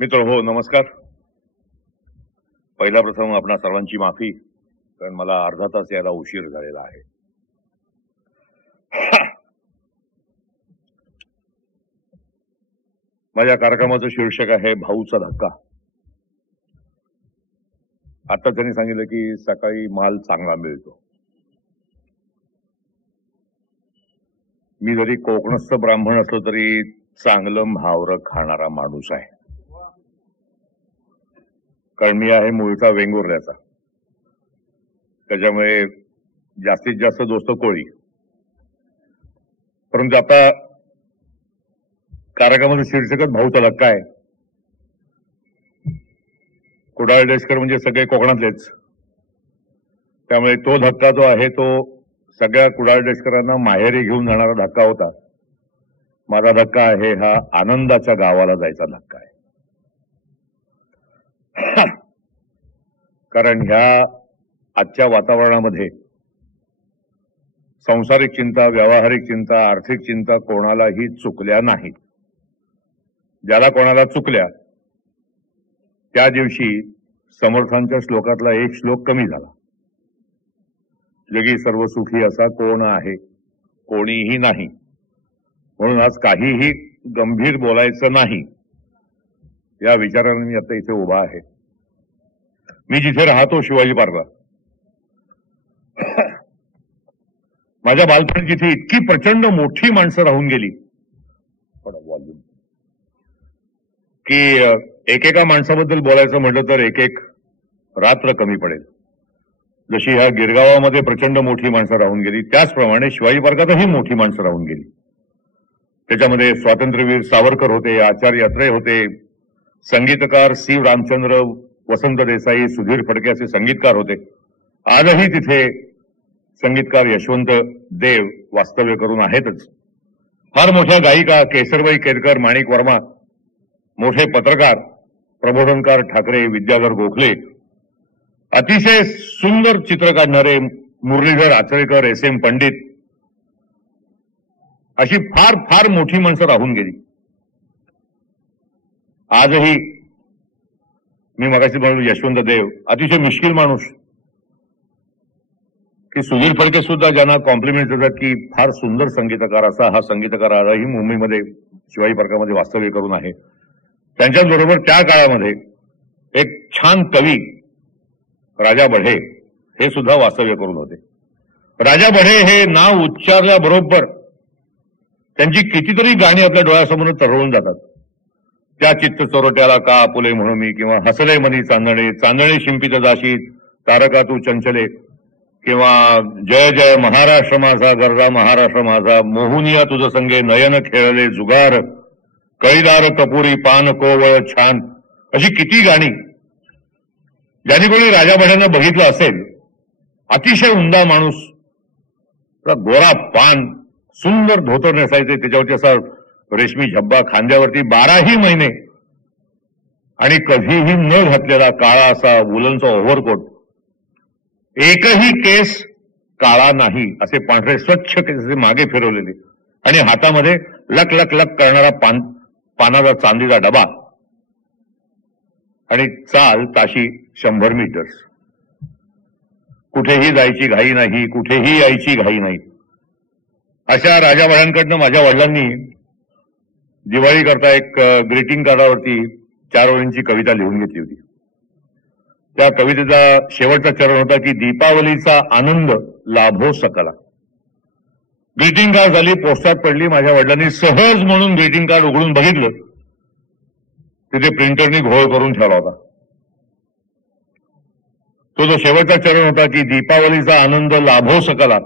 मित्र हो, नमस्कार. पहिला प्रथम आपणा सर्वांची माफी, कारण मला अर्धा तास यायला उशीर झालेला आहे. माझ्या कार्यक्रमाचं शीर्षक आहे भाऊचा धक्का. आता त्यांनी सांगितलं की सकाळी माल चांगला मिळतो. मी जरी कोकणस्थ ब्राह्मण असलो तरी चांगलं म्हावरं खाणारा माणूस आहे, कारण मी आहे मूळचा वेंगुर्ल्याचा. त्याच्यामुळे जास्तीत जास्त दोस्त कोळी. परंतु आता कार्यक्रमाचं शीर्षकच भाऊचा धक्का आहे. कुडाळ देशकर म्हणजे सगळे कोकणातलेच, त्यामुळे तो धक्का जो आहे तो सगळ्या कुडाळ देशकरांना माहेरी घेऊन जाणारा धक्का होता. माझा धक्का आहे हा आनंदाच्या गावाला जायचा धक्का आहे. कारण ह्या आजच्या वातावरणामध्ये सांसारिक चिंता, व्यावहारिक चिंता, आर्थिक चिंता कोणालाही चुकल्या नाहीत. ज्याला कोणाला चुकल्या त्या दिवशी समर्थांच्या श्लोकातला एक श्लोक कमी झाला. जगी सर्व सुखी असा कोण आहे, कोणीही नाही. म्हणून आज काहीही गंभीर बोलायचं नाही या विचाराने मी आता इथे उभा आहे. मी जिथे राहतो शिवाजी पार्कला, माझ्या बालपणी जिथे इतकी प्रचंड मोठी माणसं राहून गेली की एकेका माणसाबद्दल बोलायचं म्हटलं तर एक एक रात्र कमी पडेल. जशी ह्या गिरगावामध्ये प्रचंड मोठी माणसं राहून गेली, त्याचप्रमाणे शिवाजी पार्कातही मोठी माणसं राहून गेली. त्याच्यामध्ये स्वातंत्र्यवीर सावरकर होते, आचार्य अत्रे होते, संगीतकार सी रामचंद्र, वसंत देसाई, सुधीर फडके असे संगीतकार होते. आजही तिथे संगीतकार यशवंत देव वास्तव्य करून आहेतच. फार मोठ्या गायिका केसरबाई केरकर, माणिक वर्मा, मोठे पत्रकार प्रबोधनकार ठाकरे, विद्याधर गोखले, अतिशय सुंदर चित्र काढणारे मुरलीधर आचरेकर, एस एम पंडित, अशी फार फार मोठी माणसं राहून गेली. आजही मी मगाशी म्हणलो यशवंत देव अतिशय मिश्किल माणूस, की सुधीर फडके सुद्धा ज्यांना कॉम्प्लिमेंट देतात की फार सुंदर संगीतकार, असा हा संगीतकार आजही मुंबईमध्ये शिवाजी पार्कामध्ये वास्तव्य करून आहे. त्यांच्याचबरोबर त्या काळामध्ये एक छान कवी राजा बढे हे सुद्धा वास्तव्य करून होते. राजा बढे हे नाव उच्चारल्याबरोबर त्यांची कितीतरी गाणी आपल्या डोळ्यासमोर तरळून जातात. त्या चित्त चोरट्याला का आपुले म्हणून मी, किंवा हसले मनी चांदणे, चांदणे शिंपित जाशी, तारका तू चंचले, किंवा जय जय महाराष्ट्र माझा, गरजा महाराष्ट्र माझा, मोहुनिया तुझ संगे नयन खेळले जुगार, कैदार कपुरी पान कोवळ छान, अशी किती गाणी. ज्यांनी कोणी राजा बढ्यांना बघितलं असेल, अतिशय उमदा माणूस, गोरा पान, सुंदर धोतर नेसायचे, त्याच्यावरती असा रेशमी झब्बा, खांद्यावरती 12ही महिने, आणि कधीही न घातलेला काळा असा वुलनचा ओव्हरकोट, एकही केस काळा नाही, असे पांढरे स्वच्छ केस मागे फिरवलेले, आणि हातामध्ये लक लक लक करणारा पानाचा चांदीचा डबा, आणि चाल ताशी 100 मीटर्स. कुठेही जायची घाई नाही, कुठेही यायची घाई नाही. अशा राजा बढ्यांकडनं माझ्या वडिलांनी दिवाळी करता एक ग्रीटिंग कार्डावरती 4 ओळींची कविता लिहून घेतली होती. त्या कवितेचा शेवटचा चरण होता की दीपावलीचा आनंद लाभो सकला. ग्रीटिंग कार्ड झाली, पोस्टात पडली. माझ्या वडिलांनी सहज म्हणून ग्रीटिंग कार्ड उघडून बघितलं, तिथे प्रिंटरनी घोळ करून ठेवला होता. तो जो शेवटचा चरण होता की दीपावलीचा आनंद लाभो सकला,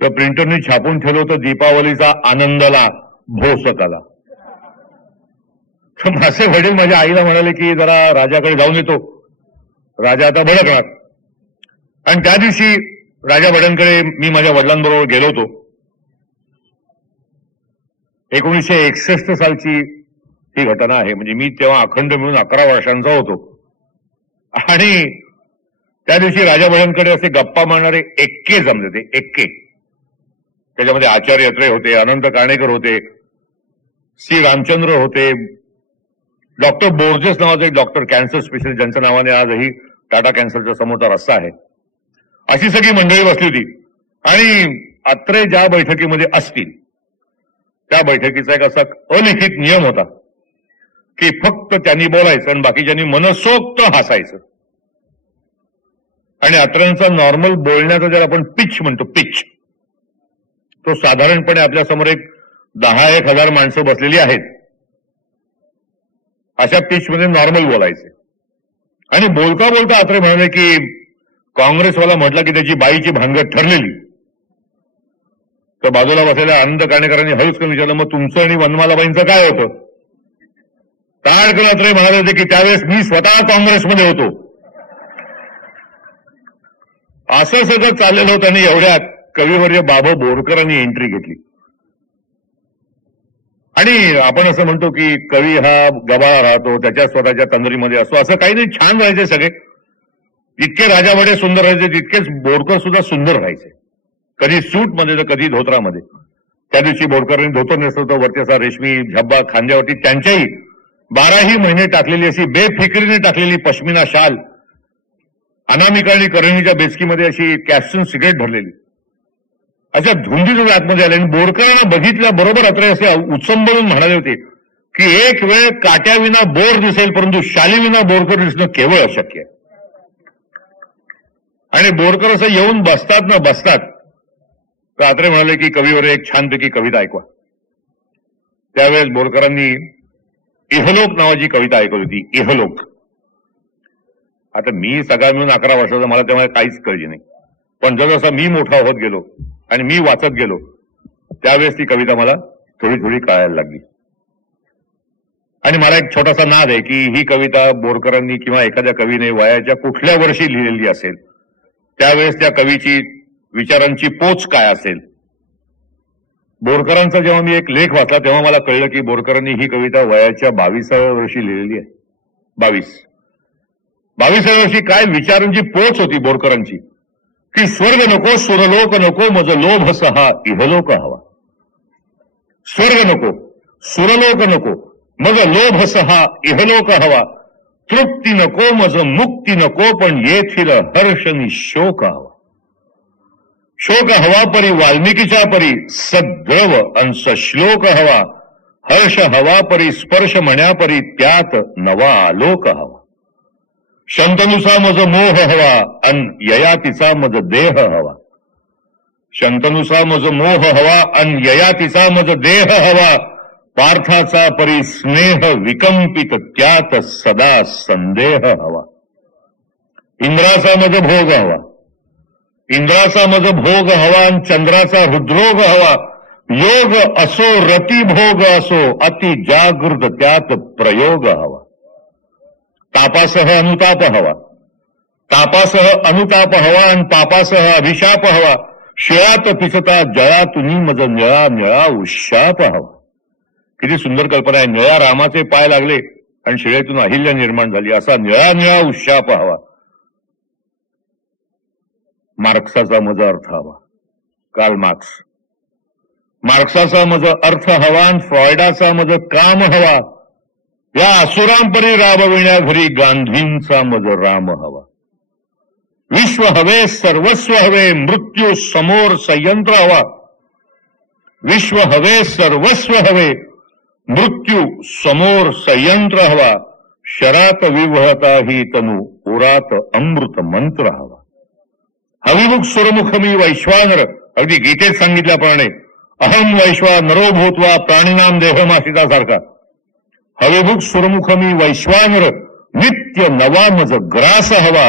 तर प्रिंटरनी छापून ठेवलं होतं दीपावलीचा आनंदला भो सकला. तर माझे वडील माझ्या आईला म्हणाले की जरा राजाकडे जाऊन येतो, राजा आता भडकणार. आणि त्या दिवशी राजा बढ्यांकडे मी माझ्या वडिलांबरोबर गेलो होतो. 1961 सालची ही घटना आहे. म्हणजे मी तेव्हा अखंड मिळून 11 वर्षांचा होतो. आणि त्या दिवशी राजा बढ्यांकडे असे गप्पा मारणारे एक्के जमले होते, एक्के. त्याच्यामध्ये आचार्य अत्रे होते, अनंत काणेकर होते, सी रामचंद्र होते, डॉक्टर बोर्जेस नावाचे एक डॉक्टर, कॅन्सर स्पेशलिस्ट, ज्यांच्या नावाने आजही टाटा कॅन्सरच्या समोरचा रस्ता आहे, अशी सगळी मंडळी बसली होती. आणि अत्रे ज्या बैठकीमध्ये असतील त्या बैठकीचा एक असा अलिखित नियम होता की फक्त त्यांनी बोलायचं आणि बाकीच्यांनी मनसोक्त हसायचं. आणि अत्र्यांचा नॉर्मल बोलण्याचा ज्याला आपण पिच म्हणतो, पिच, तो साधारणपणे आपल्या समोर एक 10,000 माणसं बसलेली आहेत अशा पिच मध्ये नॉर्मल बोलायचे. आणि बोलता बोलता अत्रे म्हणाले की काँग्रेसवाला म्हटला की त्याची बाईची भानगड ठरलेली. तर बाजूला बसलेल्या आनंद काणेकरांनी हळूच करून विचारलं, मग तुमचं आणि वनमालाबाईंचं काय होतं? ताडकन अत्रे म्हणाले होते की त्यावेळेस मी स्वतः काँग्रेसमध्ये होतो. असं सगळं चाललेलं होतं आणि एवढ्यात कविवर्य बाबा बोरकरांनी एंट्री घेतली. आणि आपण असं म्हणतो की कवी हा गबाळा राहतो, त्याच्या स्वतःच्या तंद्रीमध्ये असतो, असं काही नाही. छान राहायचे सगळे, जितके राजावडे सुंदर राहायचे तितकेच बोरकर सुद्धा सुंदर राहायचे. कधी सूटमध्ये तर कधी धोत्रामध्ये. त्या दिवशी बोरकरांनी धोतर नेसलं होतं, वरती असा रेशमी झब्बा, खांद्यावरती त्यांच्याही 12ही महिने टाकलेली अशी बेफिकिरीने टाकलेली पश्मिना शाल, अनामिका आणि करणीच्या बेचकीमध्ये अशी कॅप्सून सिगरेट धरलेली, अशा धुंदीतून आतमध्ये आले. आणि बोरकरांना बघितल्या बरोबर अत्रे असे उचंबळून म्हणाले होते की एक वेळ काट्याविना बोर दिसेल परंतु शालीविना बोरकर दिसणं केवळ अशक्य आहे. आणि बोरकर असं येऊन बसतात ना बसतात तर अत्रे म्हणाले की कवीवर एक छानपैकी कविता ऐकवा. त्यावेळेस बोरकरांनी इहलोक नावाची कविता ऐकवली होती. इहलोक. आता मी सगळा मिळून 11 वर्षाचा, मला तेव्हा काहीच कळली नाही. पण जसं मी मोठा होत गेलो आणि मी वाचत गेलो त्यावेळेस ती कविता मला थोडी थोडी कळायला लागली. आणि मला एक छोटासा नाद आहे की ही कविता बोरकरांनी किंवा एखाद्या कवीने वयाच्या कुठल्या वर्षी लिहिलेली असेल, त्यावेळेस त्या कवीची विचारांची पोच काय असेल. बोरकरांचा जेव्हा मी एक लेख वाचला तेव्हा मला कळलं की बोरकरांनी ही कविता वयाच्या 22व्या वर्षी लिहिलेली आहे. 22व्या वर्षी काय विचारांची पोच होती बोरकरांची की स्वर्ग नको सुरलोक नको मज लोभ सहा इहलोक हवा. स्वर्ग नको सुरलोक नको मज लोभ सहा इहलोक हवा. तृप्ती नको मज मुक्ती नको पण येथील हर्ष नि शोक हवा. शोक हवा परी वाल्मिकीच्या परी सद्द्रव अंश श्लोक हवा. हर्ष हवा परी स्पर्श म्हणण्यापरी त्यात नवा आलोक हवा. शंतनुसा मज मोह हवा अन ययातीचा मज देह हवा. शंतनुसा मज मोह हवा अन ययातीचा मज देह हवा. पार्थाचा परी स्नेह विकंपित त्यात सदा संदेह हवा. इंद्राचा मज भोग हवा. इंद्राचा मज भोग हवा अन चंद्राचा हृद्रोग हवा. योग असो रती भोग असो अति जागृत त्यात प्रयोग हवा. तापासह अनुताप हवा. तापासह अनुताप हवा आणि पापासह अभिशाप हवा. शिळात पिचता जळातुनी मज निळा निळा उशाप हवा. किती सुंदर कल्पना आहे. निळा रामाचे पाय लागले आणि शिळेतून अहिल्या निर्माण झाली, असा निळा निळा उशाप हवा. मार्क्साचा मज अर्थ हवा. Karl Marx. मार्क्साचा मज अर्थ हवा आणि फ्रॉइडाचा मज काम हवा. या असुरांपरी राबविण्या घरी गांधींचा मज राम हवा. विश्व हवे सर्वस्व हवे मृत्यू समोर संयंत्र हवा. विश्व हवे सर्वस्व हवे मृत्यू समोर संयंत्र हवा. शरात विवहता ही तनु उरात अमृत मंत्र हवा. हविमुख सुरमुख मी वैश्वानर, अगदी गीतेत सांगितल्याप्रमाणे अहम वैश्वा नरो भूत्वा प्राणीनाम देहमासितासारखा. हवेमुख सुरमुख मी वैश्वानर नित्य नवा मज ग्रास हवा.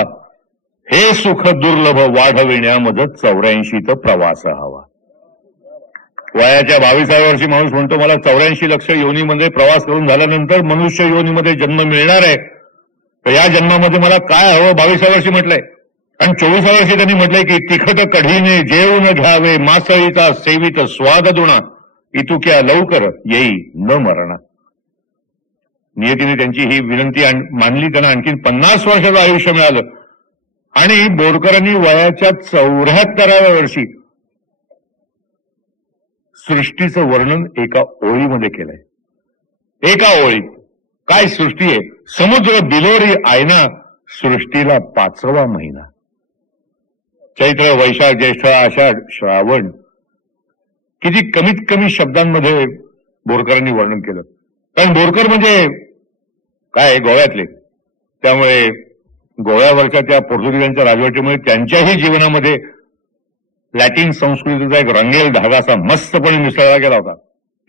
हे सुख दुर्लभ वाढविण्या मज 84 प्रवास हवा. वयाच्या 22व्या वर्षी माणूस म्हणतो मला 84 लक्ष योनीमध्ये प्रवास करून झाल्यानंतर मनुष्य योनीमध्ये जन्म मिळणार आहे, तर या जन्मामध्ये मला काय हवं 22व्या वर्षी म्हटलंय. आणि 24व्या वर्षी त्यांनी म्हटलंय की तिखट कढीने जेवून घ्यावे मासळीचा सेवित स्वाद दुणा. इतुक्या लवकर येई न मरणा. नियतीने त्यांची ही विनंती मानली. त्यांना आणखीन 50 वर्षाचं आयुष्य मिळालं. आणि बोरकरांनी वयाच्या 74व्या वर्षी सृष्टीचं वर्णन एका ओळीमध्ये केलंय. एका ओळीत काय सृष्टी आहे. समुद्र बिलोरी आयना, सृष्टीला 5वा महिना. चैत्र, वैशाख, ज्येष्ठ, आषाढ, श्रावण, किती कमीत कमी शब्दांमध्ये बोरकरांनी वर्णन केलं. कारण बोरकर म्हणजे काय, गोव्यातले, त्यामुळे गोव्यावरच्या त्या पोर्तुगीजांच्या राजवटीमुळे त्यांच्याही जीवनामध्ये लॅटिन संस्कृतीचा एक रंगेल धागा असा मस्तपणे मिसळला गेला होता.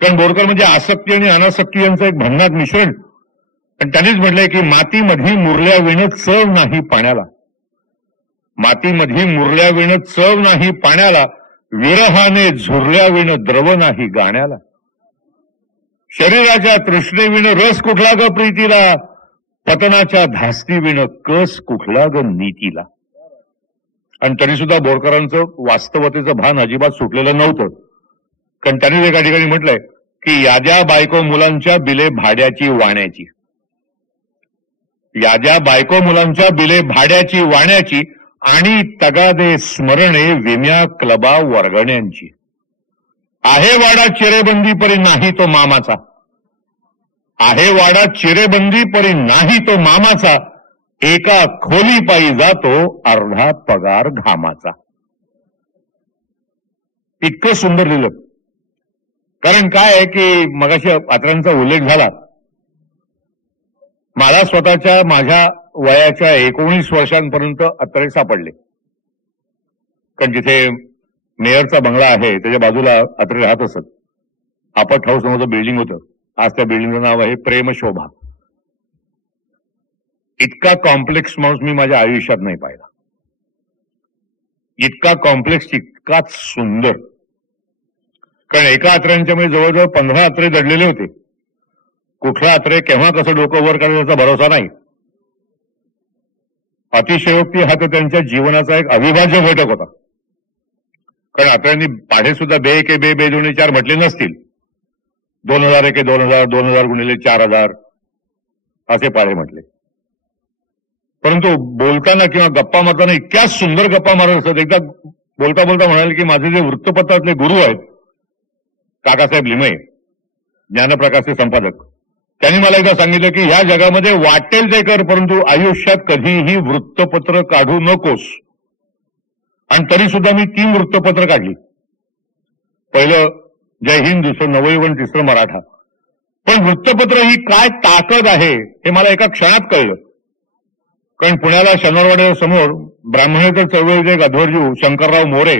कारण बोरकर म्हणजे आसक्ती आणि अनासक्ती यांचं एक भन्नाट मिश्रण. आणि त्यांनीच म्हटलंय की मातीमध्ये मुरल्या विण चव नाही पाण्याला, मातीमध्ये मुरल्या विण चव नाही पाण्याला, विरहाने झुरल्या विण द्रव नाही गाण्याला. शरीराच्या तृष्णेविण रस कुठला ग प्रीतीला, पतनाच्या धास्ती विण कस कुठला ग नीतीला. आणि तरी सुद्धा बोरकरांचं वास्तवतेचं भान अजिबात सुटलेलं नव्हतं. कारण त्यांनी एका ठिकाणी म्हटलंय की याद्या बायको मुलांच्या बिले भाड्याची वाण्याची, याद्या बायको मुलांच्या बिले भाड्याची वाण्याची, आणि तगादे स्मरणे विम्या क्लबा वर्गण्यांची. आहे वाडा चिरेबंदी परी नाही तो मामाचा, आहे वाडा चिरेबंदी परी नाही तो मामाचा, एका खोली पायी जातो अर्धा पगार घामाचा. इतकं सुंदर लिहिलं. कारण काय आहे की मगाशी अत्र्यांचा उल्लेख झाला, मला स्वतःच्या माझ्या वयाच्या 19 वर्षांपर्यंत अत्रे सापडले. कारण जिथे मेयरचा बंगला आहे त्याच्या बाजूला अत्रे राहत असत. आपट हाऊस नावाचं बिल्डिंग होतं. आज त्या बिल्डिंगचं नाव आहे प्रेमशोभा. इतका कॉम्प्लेक्स माणूस मी माझ्या आयुष्यात नाही पाहिला. इतका कॉम्प्लेक्स, इतकाच सुंदर. कारण एका अत्र्यांच्या मध्ये जवळजवळ 15 अत्रे दडलेले होते. कुठला अत्रे केव्हा कसं डोकं वर काढेल याचा भरोसा नाही. अतिशयोक्ती हा तर त्यांच्या जीवनाचा एक अविभाज्य घटक होता. कारण अत्र्यांनी पाढे सुद्धा बे एके बे बे दोन्ही 4 म्हटले नसतील. 2000 एके 2000, 2000 गुणिले 4000 असे पाढे म्हटले. परंतु बोलताना किंवा गप्पा मारताना इतक्या सुंदर गप्पा मारत असत. एकदा बोलता बोलता म्हणाले की माझे जे वृत्तपत्रातले गुरु आहेत काकासाहेब लिमये, ज्ञानप्रकाशचे संपादक, त्यांनी मला एकदा सांगितलं की ह्या जगामध्ये वाटेल ते कर, परंतु आयुष्यात कधीही वृत्तपत्र काढू नकोस. आणि तरी सुद्धा मी 3 वृत्तपत्र काढली. पहिलं जय हिंद, दुसरं नवयुवन, तिसरं मराठा. पण वृत्तपत्र ही काय ताकद आहे हे मला एका क्षणात कळलं. कारण पुण्याला शनिवारवाड्या समोर ब्राह्मणेतर चळवळीचे एक अध्वर्यू शंकरराव मोरे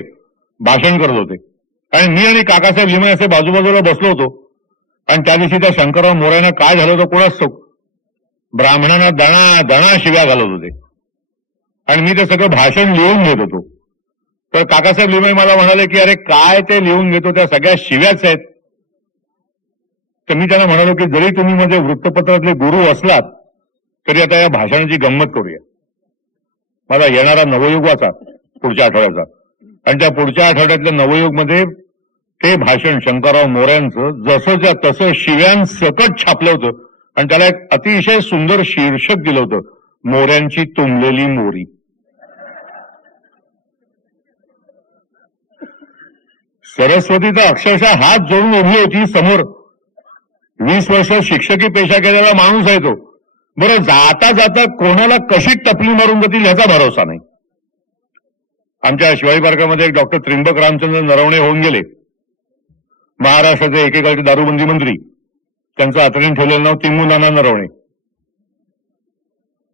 भाषण करत होते. आणि मी आणि काकासाहेब लिमये असे बाजूबाजूला बसलो होतो. आणि त्या दिवशी त्या शंकरराव मोरेनं काय झालं होतं कोणाच ठाऊक, ब्राह्मणांना दणा दणा शिव्या घालत होते. आणि मी ते सगळं भाषण लिहून घेत होतो. तर काकासाहेब लिमये मला म्हणाले की अरे काय ते लिहून घेतो, त्या सगळ्या शिव्याच आहेत. तर मी त्यांना म्हणालो की जरी तुम्ही म्हणजे वृत्तपत्रातले गुरु असलात तरी आता या भाषणाची गंमत करूया. मला येणारा नवयुग वाचा पुढच्या आठवड्याचा. आणि त्या पुढच्या आठवड्यातल्या नवयुगमध्ये ते भाषण शंकरराव मोऱ्यांचं जसंच्या तसं शिव्यांसकट छापलं होतं. आणि त्याला एक अतिशय सुंदर शीर्षक दिलं होतं, मोऱ्यांची तुंबलेली मोरी. सरस्वती तर अक्षरशः हात जोडून उभी होती समोर. 20 वर्ष शिक्षकी पेशा केलेला माणूस आहे तो. बरं, जाता जाता कोणाला कशी टपली मारून जातील याचा भरोसा नाही. आमच्या शिवाजी पार्कामध्ये एक डॉक्टर त्रिंबक रामचंद्र नरवणे होऊन गेले, महाराष्ट्राचे एकेकाळचे दारूबंदी मंत्री. त्यांचं आतडीन ठेवलेलं नाव टिंबू नाना नरवणे.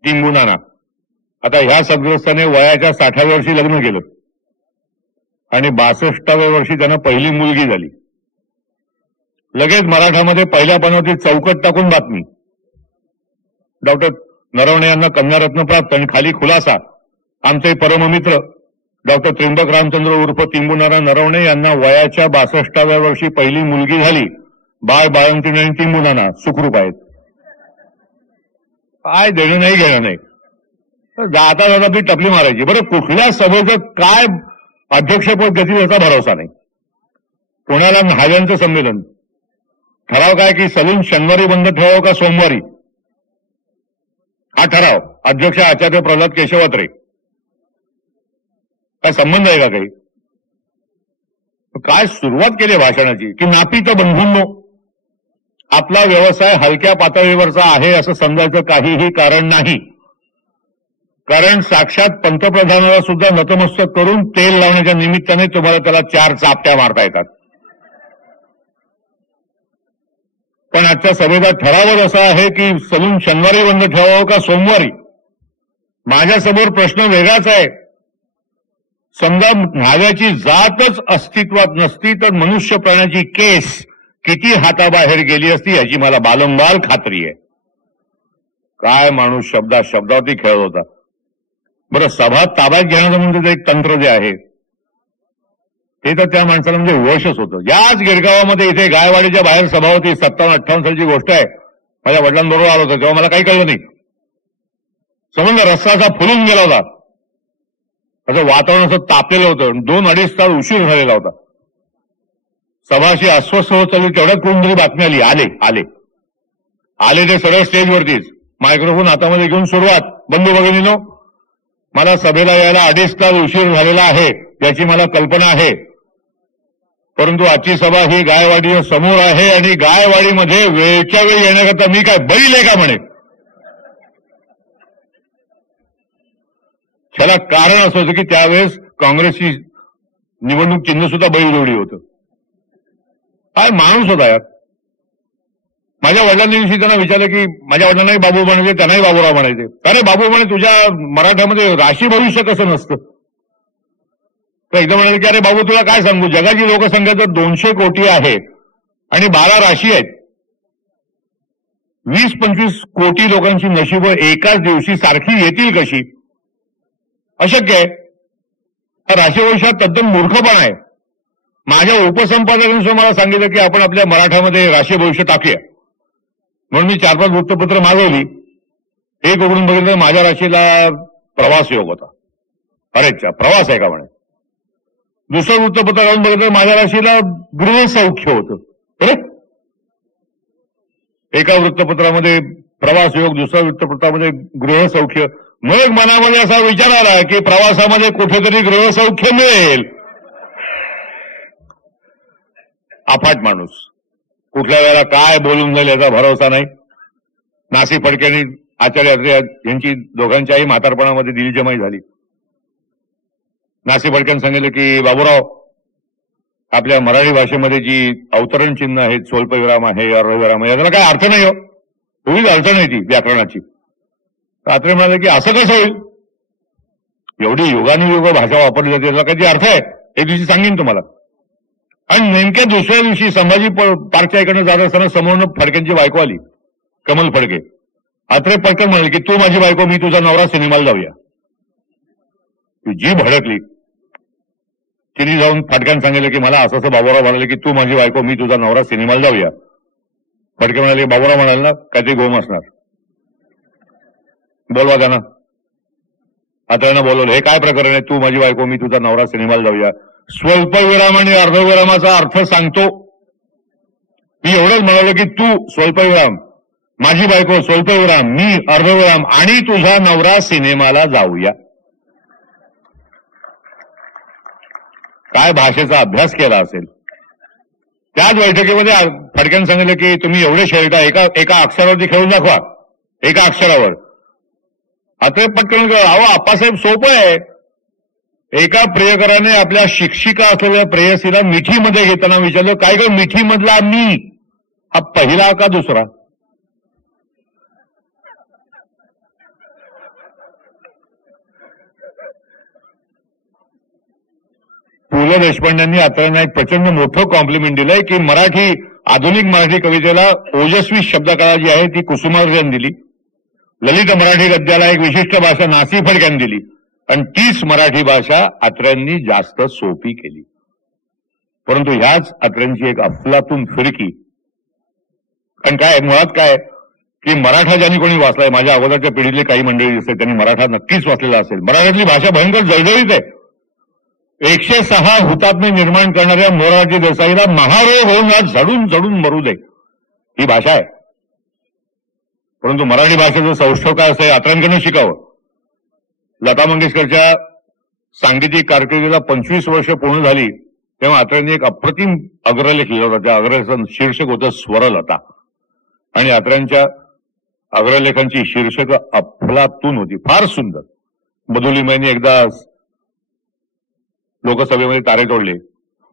टिंबू नाना. आता ह्या सद्ग्रस्ताने वयाच्या 60व्या वर्षी लग्न केलं आणि 62व्या वर्षी त्यांना पहिली मुलगी झाली. लगेच मराठामध्ये पहिल्या पानावरती चौकट टाकून बातमी, डॉक्टर नरवणे यांना कन्यारत्न प्राप्त. आणि खाली खुलासा, आमचे परममित्र डॉक्टर त्रिंबक रामचंद्र उर्फ टिंबू नाना नरवणे यांना वयाच्या 62व्या वर्षी पहिली मुलगी झाली. बाळ बाळंतीण आणि टिंबू नाना सुखरूप आहेत. काय देणं नाही घेणं नाही. जाता जाता ती टपली मारायची. बरं, कुठल्या सभेचं काय अध्यक्षपद घेतील याचा भरोसा नाही. पुण्याला न्हाव्यांचं संमेलन, ठराव काय की सलून शनिवारी बंद ठेवावं का सोमवारी, हा ठराव. अध्यक्ष आचार्य प्रल्हाद केशवात्रे. काय संबंध आहे का काही? काय सुरुवात केली भाषणाची की नापित बंधूंनो, आपला व्यवसाय हलक्या पातळीवरचा आहे असं समजायचं काहीही कारण नाही. कारण साक्षात पंतप्रधानाला सुद्धा नतमस्तक करून तेल लावण्याच्या निमित्ताने तुम्हाला त्याला 4 चापट्या मारता येतात. पण आजच्या सभेचा ठरावच असा आहे की सलून शनिवारी बंद ठेवावं का सोमवारी. माझ्यासमोर प्रश्न वेगळाच आहे. समजा न्हाव्याची जातच अस्तित्वात नसती तर मनुष्य प्राण्याची केस किती हाताबाहेर गेली असती याची मला बालंबाल खात्री आहे. काय माणूस शब्दावरती खेळत होता. बरं, सभा ताब्यात घेण्याचं म्हणजे एक तंत्र जे आहे ते तर त्या माणसाला म्हणजे वशच होतं. याच गिरगावामध्ये इथे गायवाडीच्या बाहेर सभा होती. 57-58 सालची गोष्ट आहे. माझ्या वडिलांबरोबर आलो होतो तेव्हा मला काही कळलं नाही. समजा रस्ता असा फुलून गेला होता. असं वातावरण असं तापलेलं होतं. 2-2.5 तास उशीर झालेला होता. सभाशी अस्वस्थ होत चालली तेवढ्यात कोणतरी बातमी आली. आले ते सरळ स्टेजवरतीच मायक्रोफोन हातामध्ये घेऊन सुरुवात. बंधू भगिनीनो, मला सभेला यायला 2.5 तास उशीर झालेला आहे याची मला कल्पना आहे. परंतु आजची सभा ही गायवाडी समोर आहे आणि गायवाडीमध्ये वेळच्या वेळी येण्याकरता मी काय बैल आहे का म्हणे. त्याला कारण असं होतं की त्यावेळेस काँग्रेसची निवडणूक चिन्ह सुद्धा बैलजोडी होतं. काय माणूस होता यार. माझ्या वडिलांनी त्यांना विचारलं की माझ्या वडिलांनाही बाबू म्हणायचे, त्यांनाही बाबूराव म्हणायचे. अरे बाबू म्हणे तुझ्या मराठ्यामध्ये राशी भविष्य कसं नसतं. तर एकदा म्हणाले की अरे बाबू तुला काय सांगू, जगाची लोकसंख्या तर 200 कोटी आहे आणि 12 राशी आहेत. 20-25 कोटी लोकांची नशीब एकाच दिवशी सारखी येतील कशी. अशक्य आहे. राशी भविष्यात तद्दन मूर्खपणा आहे. माझ्या उपसंपादकांनी मला सांगितलं की आपण आपल्या मराठ्यामध्ये राशी भविष्य टाकूया. म्हणून मी 4-5 वृत्तपत्र मागवली. एक उघडून बघितलं माझ्या राशीला प्रवास योग होता. अरे प्रवास आहे का म्हणे. दुसरं वृत्तपत्र काढून बघितलं माझ्या राशीला गृहसौख्य होतं. एका वृत्तपत्रामध्ये प्रवास योग, दुसऱ्या वृत्तपत्रामध्ये गृहसौख्य. मग मनामध्ये असा विचार आला की प्रवासामध्ये कुठेतरी गृहसौख्य मिळेल. अफाट माणूस. कुठल्या वेळेला काय बोलून जाईल याचा भरोसा नाही. नासी फडकेंनी आचार्य अत्रे यांची दोघांच्याही म्हातारपणामध्ये दिलजमाई झाली. नासी फडकेंनी सांगितलं की बाबूराव, आपल्या मराठी भाषेमध्ये जी अवतरण चिन्ह आहेत, स्वल्पविराम आहे, अर्धविराम आहे, याला काय अर्थ नाही हो. थोडीच अडचण आहे ती व्याकरणाची. अत्रे म्हणाले की असं कसं होईल. एवढी युगानुयुग भाषा वापरली जाते याला काही अर्थ आहे. एक दिवशी सांगेन तुम्हाला. आणि नेमक्या दुसऱ्या दिवशी संभाजी पार्कच्या इकडनं जात असताना समोरनं फडक्यांची बायको आली, कमल फडके. अत्रे पटकन म्हणाले की तू माझी बायको, मी तुझा नवरा, सिनेमाला जाऊया. जी भडकली. तिने जाऊन फडक्यानं सांगितलं की मला असं बाबूराव म्हणाले की तू माझी बायको, मी तुझा नवरा, सिनेमाला जाऊया. फडके म्हणाले बाबूराव म्हणाले ना काय ते गोम असणार, बोलवा त्यांना. अत्रेंना बोलवलं. हे काय प्रकरण आहे. तू माझी बायको, मी तुझा नवरा, सिनेमाला जाऊया. स्वल्पविराम आणि अर्धविरामाचा अर्थ सांगतो. मी एवढंच म्हणालो की तू स्वल्पविराम, माझी बायको स्वल्पविराम, मी अर्धविराम आणि तुझा नवरा सिनेमाला जाऊया. काय भाषेचा अभ्यास केला असेल. त्याच बैठकीमध्ये फडक्यानं सांगितलं की तुम्ही एवढे शर्टा एका अक्षरावरती खेळून दाखवा. एका अक्षरावर. आता पटकन अहो आप्पासाहेब सोपं आहे. एका प्रियकराने आपल्या शिक्षिका असलेल्या प्रेयसीला मिठीमध्ये घेताना विचारलं काय ग मिठी मधला मी हा पहिला का दुसरा. पु ल देशपांड्यांनी अत्रेंना एक प्रचंड मोठं कॉम्प्लिमेंट दिलंय की मराठी, आधुनिक मराठी कवितेला ओजस्वी शब्दकला जी आहे ती कुसुमाग्रजांनी दिली. ललित मराठी गद्याला एक विशिष्ट भाषा नासी फडक्यांनी दिली आणि तीच मराठी भाषा अत्र्यांनी जास्त सोपी केली. परंतु ह्याच अत्र्यांची एक अफलातून फिरकी. कारण काय मुळात काय की मराठा ज्यांनी कोणी वाचलाय, माझ्या अगोदरच्या पिढीतले काही मंडळी दिसते त्यांनी मराठा नक्कीच वाचलेला असेल. मराठीतली भाषा भयंकर जळजळीत आहे. 106 हुतात्मे निर्माण करणाऱ्या मोरारजी देसाईला महारोग होऊन आज झडून झडून मरू दे ही भाषा आहे. परंतु मराठी भाषेचं सौष्ठव काय असं अत्र्यांकडून शिकावं. लता मंगेशकरच्या सांगीतिक कारकिर्दीला 25 वर्ष पूर्ण झाली तेव्हा अत्र्यांनी एक अप्रतिम अग्रलेख लिहिला होता. त्या अग्रलेखाचं शीर्षक होतं स्वरलता. आणि अत्र्यांच्या अग्रलेखांची शीर्षक अफलातून होती, फार सुंदर. मधुलिमाईने एकदा लोकसभेमध्ये तारे तोडले,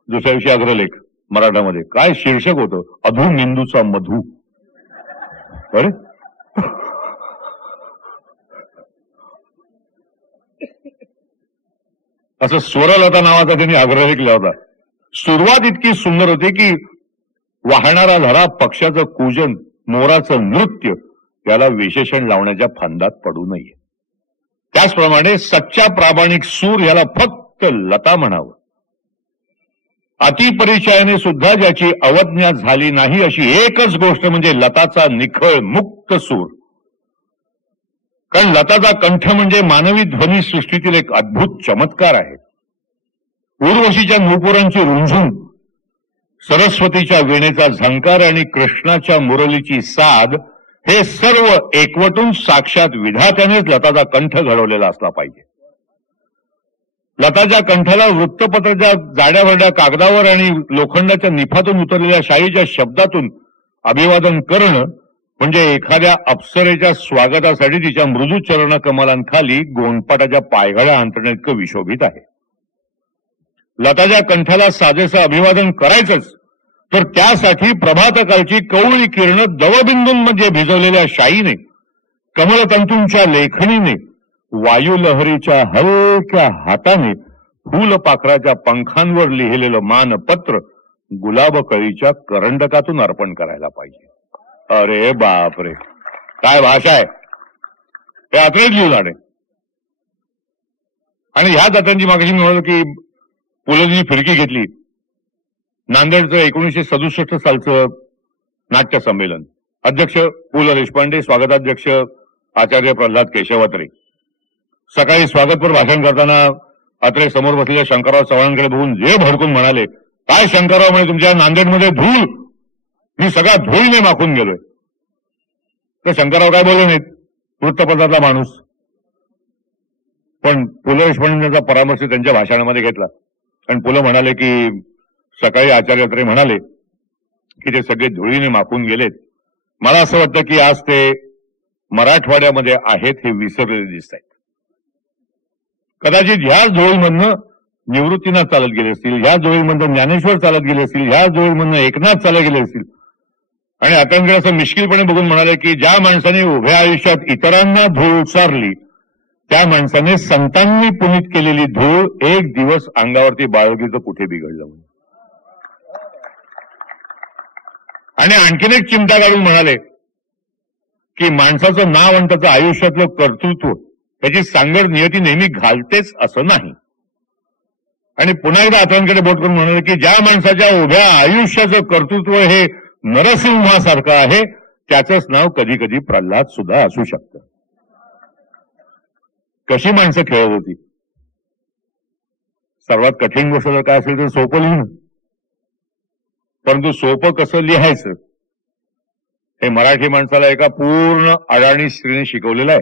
दुसऱ्या दिवशी अग्रलेख मराठामध्ये. काय शीर्षक होतं, अधू मेंदूचा मधू. अरे असं स्वरलता नावाचा त्यांनी अग्रलेख लिहिला होता. सुरुवात इतकी सुंदर होती की वाहणारा धरा, पक्षाचं कूजन, मोराचं नृत्य याला विशेषण लावण्याच्या फंदात पडू नये. त्याचप्रमाणे सच्चा प्रामाणिक सूर याला फक्त लता म्हणावं. अतिपरिचयाने सुद्धा ज्याची अवज्ञा झाली नाही अशी एकच गोष्ट म्हणजे लताचा निखळ मुक्त सूर. कारण लताचा कंठ म्हणजे मानवी ध्वनी सृष्टीतील एक अद्भुत चमत्कार आहे. उर्वशीच्या नूपुरांची रुंझुन, सरस्वतीच्या वीणेचा झंकार आणि कृष्णाच्या मुरलीची साद हे सर्व एकवटून साक्षात विधात्यानेच लताचा कंठ घडवलेला असला पाहिजे. लताच्या कंठाला वृत्तपत्राच्या जाड्याभरड्या कागदावर आणि लोखंडाच्या निफातून उतरलेल्या शाईच्या शब्दातून अभिवादन करणं म्हणजे एखाद्या अप्सरेच्या स्वागतासाठी तिच्या मृदू चरण कमलांखाली गोंडपाटाच्या पायघड्या अंतरण्या इतकं विशोभित आहे. लताच्या कंठाला साजेसं अभिवादन करायचंच तर त्यासाठी प्रभातकालची कवळी किरण दवबिंदूंमध्ये भिजवलेल्या शाईने, कमलतंतूंच्या लेखणीने, वायुलहरीच्या हलक्या हाताने, फुलपाखराच्या पंखांवर लिहिलेलं मानपत्र गुलाब कळीच्या करंडकातून अर्पण करायला पाहिजे. अरे बापरे, काय भाषा आहे. हे अत्रेच लिहून आले. आणि ह्याच अत्र्यांची मागाशी मी म्हणालो की पुलंनी फिरकी घेतली. नांदेडचं 1967 सालचं नाट्य संमेलन, अध्यक्ष पु ल देशपांडे, स्वागताध्यक्ष आचार्य प्रल्हाद केशवात्रे. सकाळी स्वागतपर भाषण करताना अत्रे समोर बसलेल्या शंकरराव चव्हाणांकडे बघून जे भडकून म्हणाले, काय शंकरराव म्हणे, तुमच्या नांदेडमध्ये धूळ, मी सगळ्या धुळीने माखून गेलोय. तर शंकरराव काय बोलले नाहीत, वृत्तपत्रातला माणूस. पण पु ल देशपांडेंचा परामर्श त्यांच्या भाषणामध्ये घेतला आणि पु ल म्हणाले की सकाळी आचार्य अत्रे म्हणाले की ते सगळे धुळीने माखून गेलेत. मला असं वाटतं की आज ते मराठवाड्यामध्ये आहेत हे विसरलेले दिसत आहेत. कदाचित ह्याच धुळीमधनं निवृत्तीनाथ चालत गेले असतील, ह्याच धुळीमधनं ज्ञानेश्वर चालत गेले असतील, ह्याच धुळीमधनं एकनाथ चालत गेले असतील. आणि आत्यांकडे असं मिश्किलपणे बघून म्हणाले की ज्या माणसाने उभ्या आयुष्यात इतरांना धूळ उचारली त्या माणसाने संतांनी पुनीत केलेली धूळ एक दिवस अंगावरती बाळगली तर कुठे बिघडलं. आणि आणखीन एक चिमटा काढून म्हणाले की माणसाचं नाव आणि त्याचं आयुष्यातलं कर्तृत्व त्याची सांगड नियती नेहमी घालतेच असं नाही. आणि पुन्हा एकदा आत्यांकडे बोट करून म्हणाले की ज्या माणसाच्या उभ्या आयुष्याचं कर्तृत्व हे नरसिंहासारखं आहे त्याचंच नाव कधी कधी प्रल्हाद सुद्धा असू शकतं. कशी माणसं खेळत होती. सर्वात कठीण गोष्ट जर काय असेल तर सोपं लिहिणं. परंतु सोपं कसं लिहायचं हे मराठी माणसाला एका पूर्ण अडाणी स्त्रीने शिकवलेलं आहे,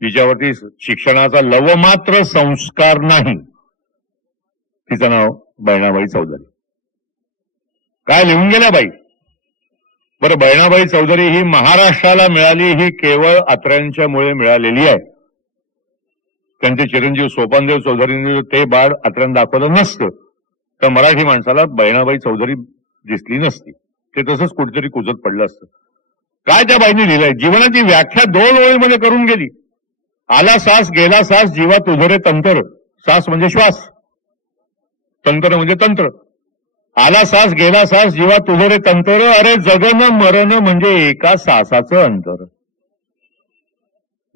जिच्यावरती शिक्षणाचा लवमात्र संस्कार नाही. तिचं नाव बहिणाबाई चौधरी. काय लिहून गेल्या बाई. बरं, बहिणाबाई चौधरी ही महाराष्ट्राला मिळाली ही केवळ अत्र्यांच्यामुळे मिळालेली आहे. त्यांचे चिरंजीव सोपानदेव चौधरींनी ते बाळ अत्र्यांना दाखवलं नसतं तर मराठी माणसाला बहिणाबाई चौधरी दिसली नसती. ते तसंच कुठेतरी कुजत पडलं असतं. काय त्या बाईंनी लिहिलंय, जीवनाची व्याख्या 2 ओळीमध्ये करून गेली. आला सास गेला सास जीवा तुझरे तंत्र. सास म्हणजे श्वास, तंत्र म्हणजे तंत्र. आला सास गेला सास जीवा तुझरे तंत्र. अरे जगणं मरण म्हणजे एका सासाचं अंतर.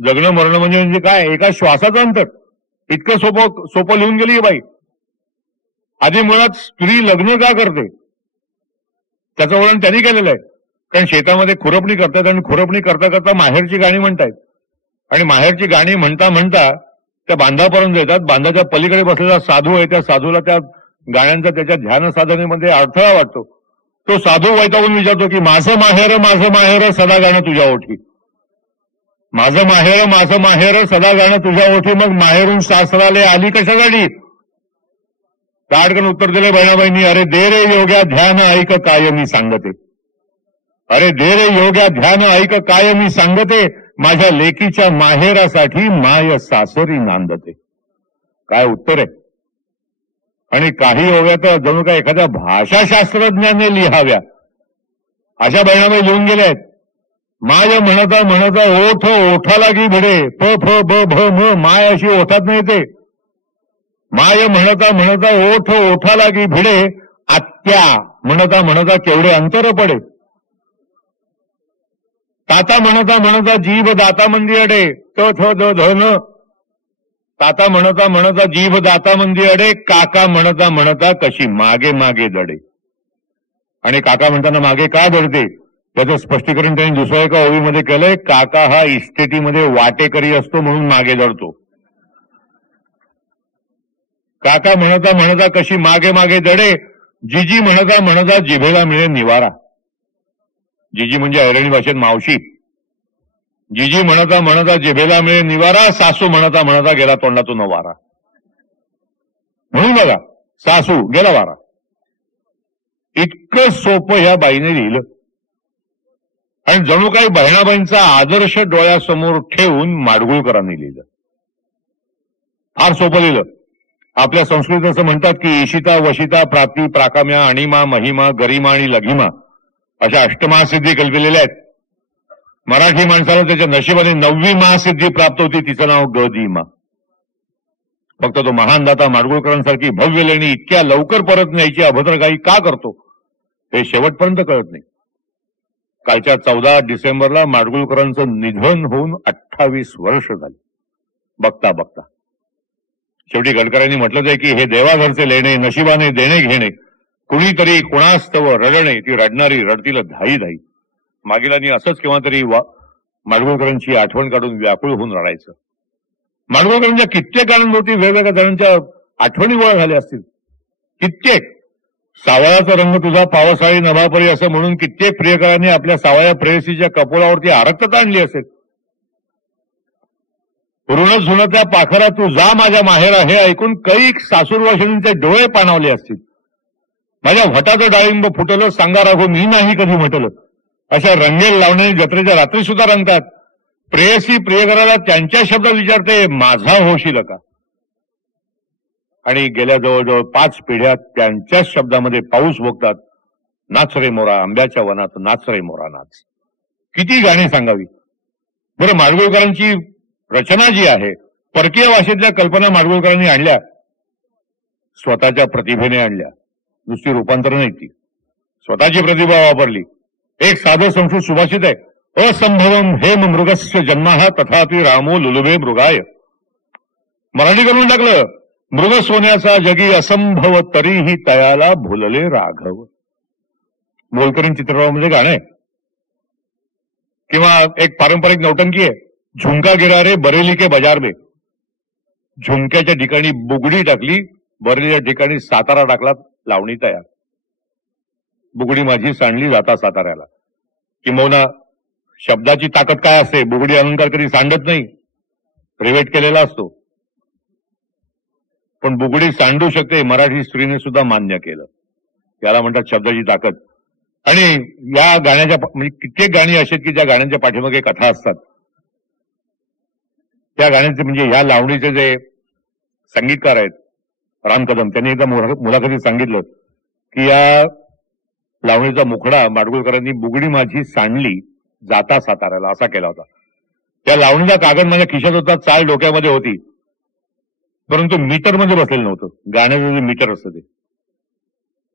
जगणं मरणं म्हणजे काय, एका श्वासाचं अंतर. इतकं सोपं लिहून गेली बाई. आधी मुळात स्त्री लग्न का करते त्याचं वर्णन त्यांनी केलेलं आहे. कारण शेतामध्ये खुरपणी करतात आणि खुरपणी करता करता माहेरची गाणी म्हणतायत आणि माहेरची गाणी म्हणता म्हणता त्या बांधापर्यंत येतात. बांधाच्या पलीकडे बसलेला साधू आहे, त्या साधूला त्या गाण्यांचा त्याच्या ध्यान साधनेमध्ये अडथळा वाटतो. तो साधू वैतागून विचारतो की माझं माहेर सदा गाणं तुझ्या ओठी. माझं माहेर सदा गाणं तुझ्या ओठी. मग माहेरून सासराले आली कशासाठी. ताडकन उत्तर दिले बहिणाबाईंनी, अरे दे रे योग्या ध्यान ऐक काय मी सांगते. अरे दे रे योग्या ध्यान ऐक काय मी सांगते, माझ्या लेकीच्या माहेरासाठी माय सासरी नांदते. काय उत्तर आहे. आणि काही ओव्या तर जणू काय एखाद्या भाषाशास्त्रज्ञाने लिहाव्या अशा बहिणाबाई लिहून गेल्या आहेत. माय म्हणता म्हणता ओठ ओठाला की भिडे, प फ ब भ म, माय अशी ओठात नाही येते. माय म्हणता म्हणता ओठ ओठाला की भिडे, आत्या म्हणता म्हणता केवढे अंतर पडे. ताता म्हणता म्हणता जीभ दाता मंदी अडे, त थ द ध न. ताता म्हणता म्हणता जीभ दाता मंदी अडे, काका म्हणता म्हणता कशी मागे मागे दडे. आणि काका म्हणताना मागे का दडते त्याचं स्पष्टीकरण त्यांनी दुसऱ्या एका ओळीमध्ये केलंय. काका हा इस्टेटीमध्ये वाटेकरी असतो म्हणून मागे दडतो. काका म्हणता म्हणता कशी मागे मागे दडे, जिजी म्हणता म्हणता जिभेला मिळे निवारा. जिजी म्हणजे ऐरणी भाषेत मावशी. जिजी म्हणता म्हणता जिभेला मिळे निवारा, सासू म्हणता म्हणता गेला तोंडातून वारा. म्हणून बघा, सासू गेला वारा. इतकं सोपं ह्या बाईने लिहिलं. आणि जणू काही बहिणाबाईंचा आदर्श डोळ्यासमोर ठेवून माडगुळकरांनी लिहिलं. फार सोपं लिहिलं. आपल्या संस्कृतीत असं म्हणतात की ईशिता, वशिता, प्राप्ती, प्राकाम्या, अणिमा, महिमा, गरिमा आणि लघिमा अशा अष्टमहासिद्धी कल्पिलेल्या आहेत. मराठी माणसाला त्याच्या नशिबाने 9वी महासिद्धी प्राप्त होती, तिचं नाव गदिमा. फक्त तो महान दाता माडगुळकरांसारखी भव्य लेणी इतक्या लवकर परत न्यायची अभद्रगाई का करतो हे शेवटपर्यंत कळत नाही. कालच्या 14 डिसेंबरला माडगुळकरांचं निधन होऊन 28 वर्ष झाली. बघता बघता शेवटी गडकऱ्यांनी म्हटलंच आहे की हे देवाघरचे लेणे, नशिबाने देणे घेणे, कुणीतरी कुणास्तव रडणे, ती रडणारी रडतील धाई धाई. मागीलांनी असंच केव्हा तरी माडगुळकरांची आठवण काढून व्याकुळ होऊन रडायचं. माडगुळकरांच्या कित्येक आनंदोती वेगवेगळ्या जणांच्या आठवणी गोळा झाल्या असतील. कित्येक. सावळाचा रंग तुझा पावसाळी नभापरी असं म्हणून कित्येक प्रियकरांनी आपल्या सावळ्या प्रेयसीच्या कपोळावरती आरक्तता आणली असेल. ऋण झुणत्या पाखरा तू जा माझ्या माहेरा हे ऐकून कैक सासूरवाशिनींचे डोळे पाणावले असतील. माझ्या भटाचं डाळिंब फुटलं सांगा राघो मी नाही कधी म्हटलं, अशा रंगेल लावणे जत्रेच्या रात्री सुद्धा रंगतात. प्रेयसी प्रियकराला त्यांच्या शब्दात विचारते माझा होशील का. आणि गेल्या जवळजवळ 5 पिढ्या त्यांच्याच शब्दामध्ये पाऊस भोगतात. नाच रे मोरा आंब्याच्या वनात, नाच रे मोरा नाच. किती गाणी सांगावी. बरं, माडगुळकरांची रचना जी आहे, परकीय भाषेतल्या कल्पना माडगुळकरांनी आणल्या, स्वतःच्या प्रतिभेने आणल्या. नुसती रूपांतर नाही, ती स्वतःची प्रतिभा वापरली. एक साधं संस्कृत सुभाषित आहे, असंभवम हेम मृगस्य जन्मः तथापि रामो लुलुबे मृगाय. मराठी करून टाकलं, मृग सोन्याचा जगी असंभव तरीही तयाला भुलले राघव. मोलकरीण चित्रपटामध्ये गाणं आहे. किंवा एक पारंपरिक नौटंकी आहे, झुमका गिरा रे बरेली के बाजार में. झुमक्याच्या ठिकाणी बुगडी टाकली, बरेलीच्या ठिकाणी सातारा टाकला, लावणी तयार. बुगडी माझी सांडली जाता साताऱ्याला. किंबहुना शब्दाची ताकद काय असते, बुगडी अलंकार कधी सांडत नाही, रिवेट केलेला असतो. पण बुगडी सांडू शकते, मराठी स्त्रीने सुद्धा मान्य केलं. याला म्हणतात शब्दाची ताकद. आणि या गाण्याच्या म्हणजे कित्येक गाणी अशी आहेत की ज्या गाण्यांच्या पाठीमागे कथा असतात. त्या गाण्याचे म्हणजे ह्या लावणीचे जे संगीतकार आहेत राम कदम, त्यांनी एकदा मुलाखतीत सांगितलं की या लावणीचा मुखडा माडगुळकरांनी बुगडी माझी सांडली जाता साताऱ्याला असा केला होता. त्या लावणीचा कागद माझ्या खिशात होता, चाल डोक्यामध्ये होती, परंतु मीटरमध्ये बसलेलं नव्हतं. गाण्याचं जे मीटर असतं ते.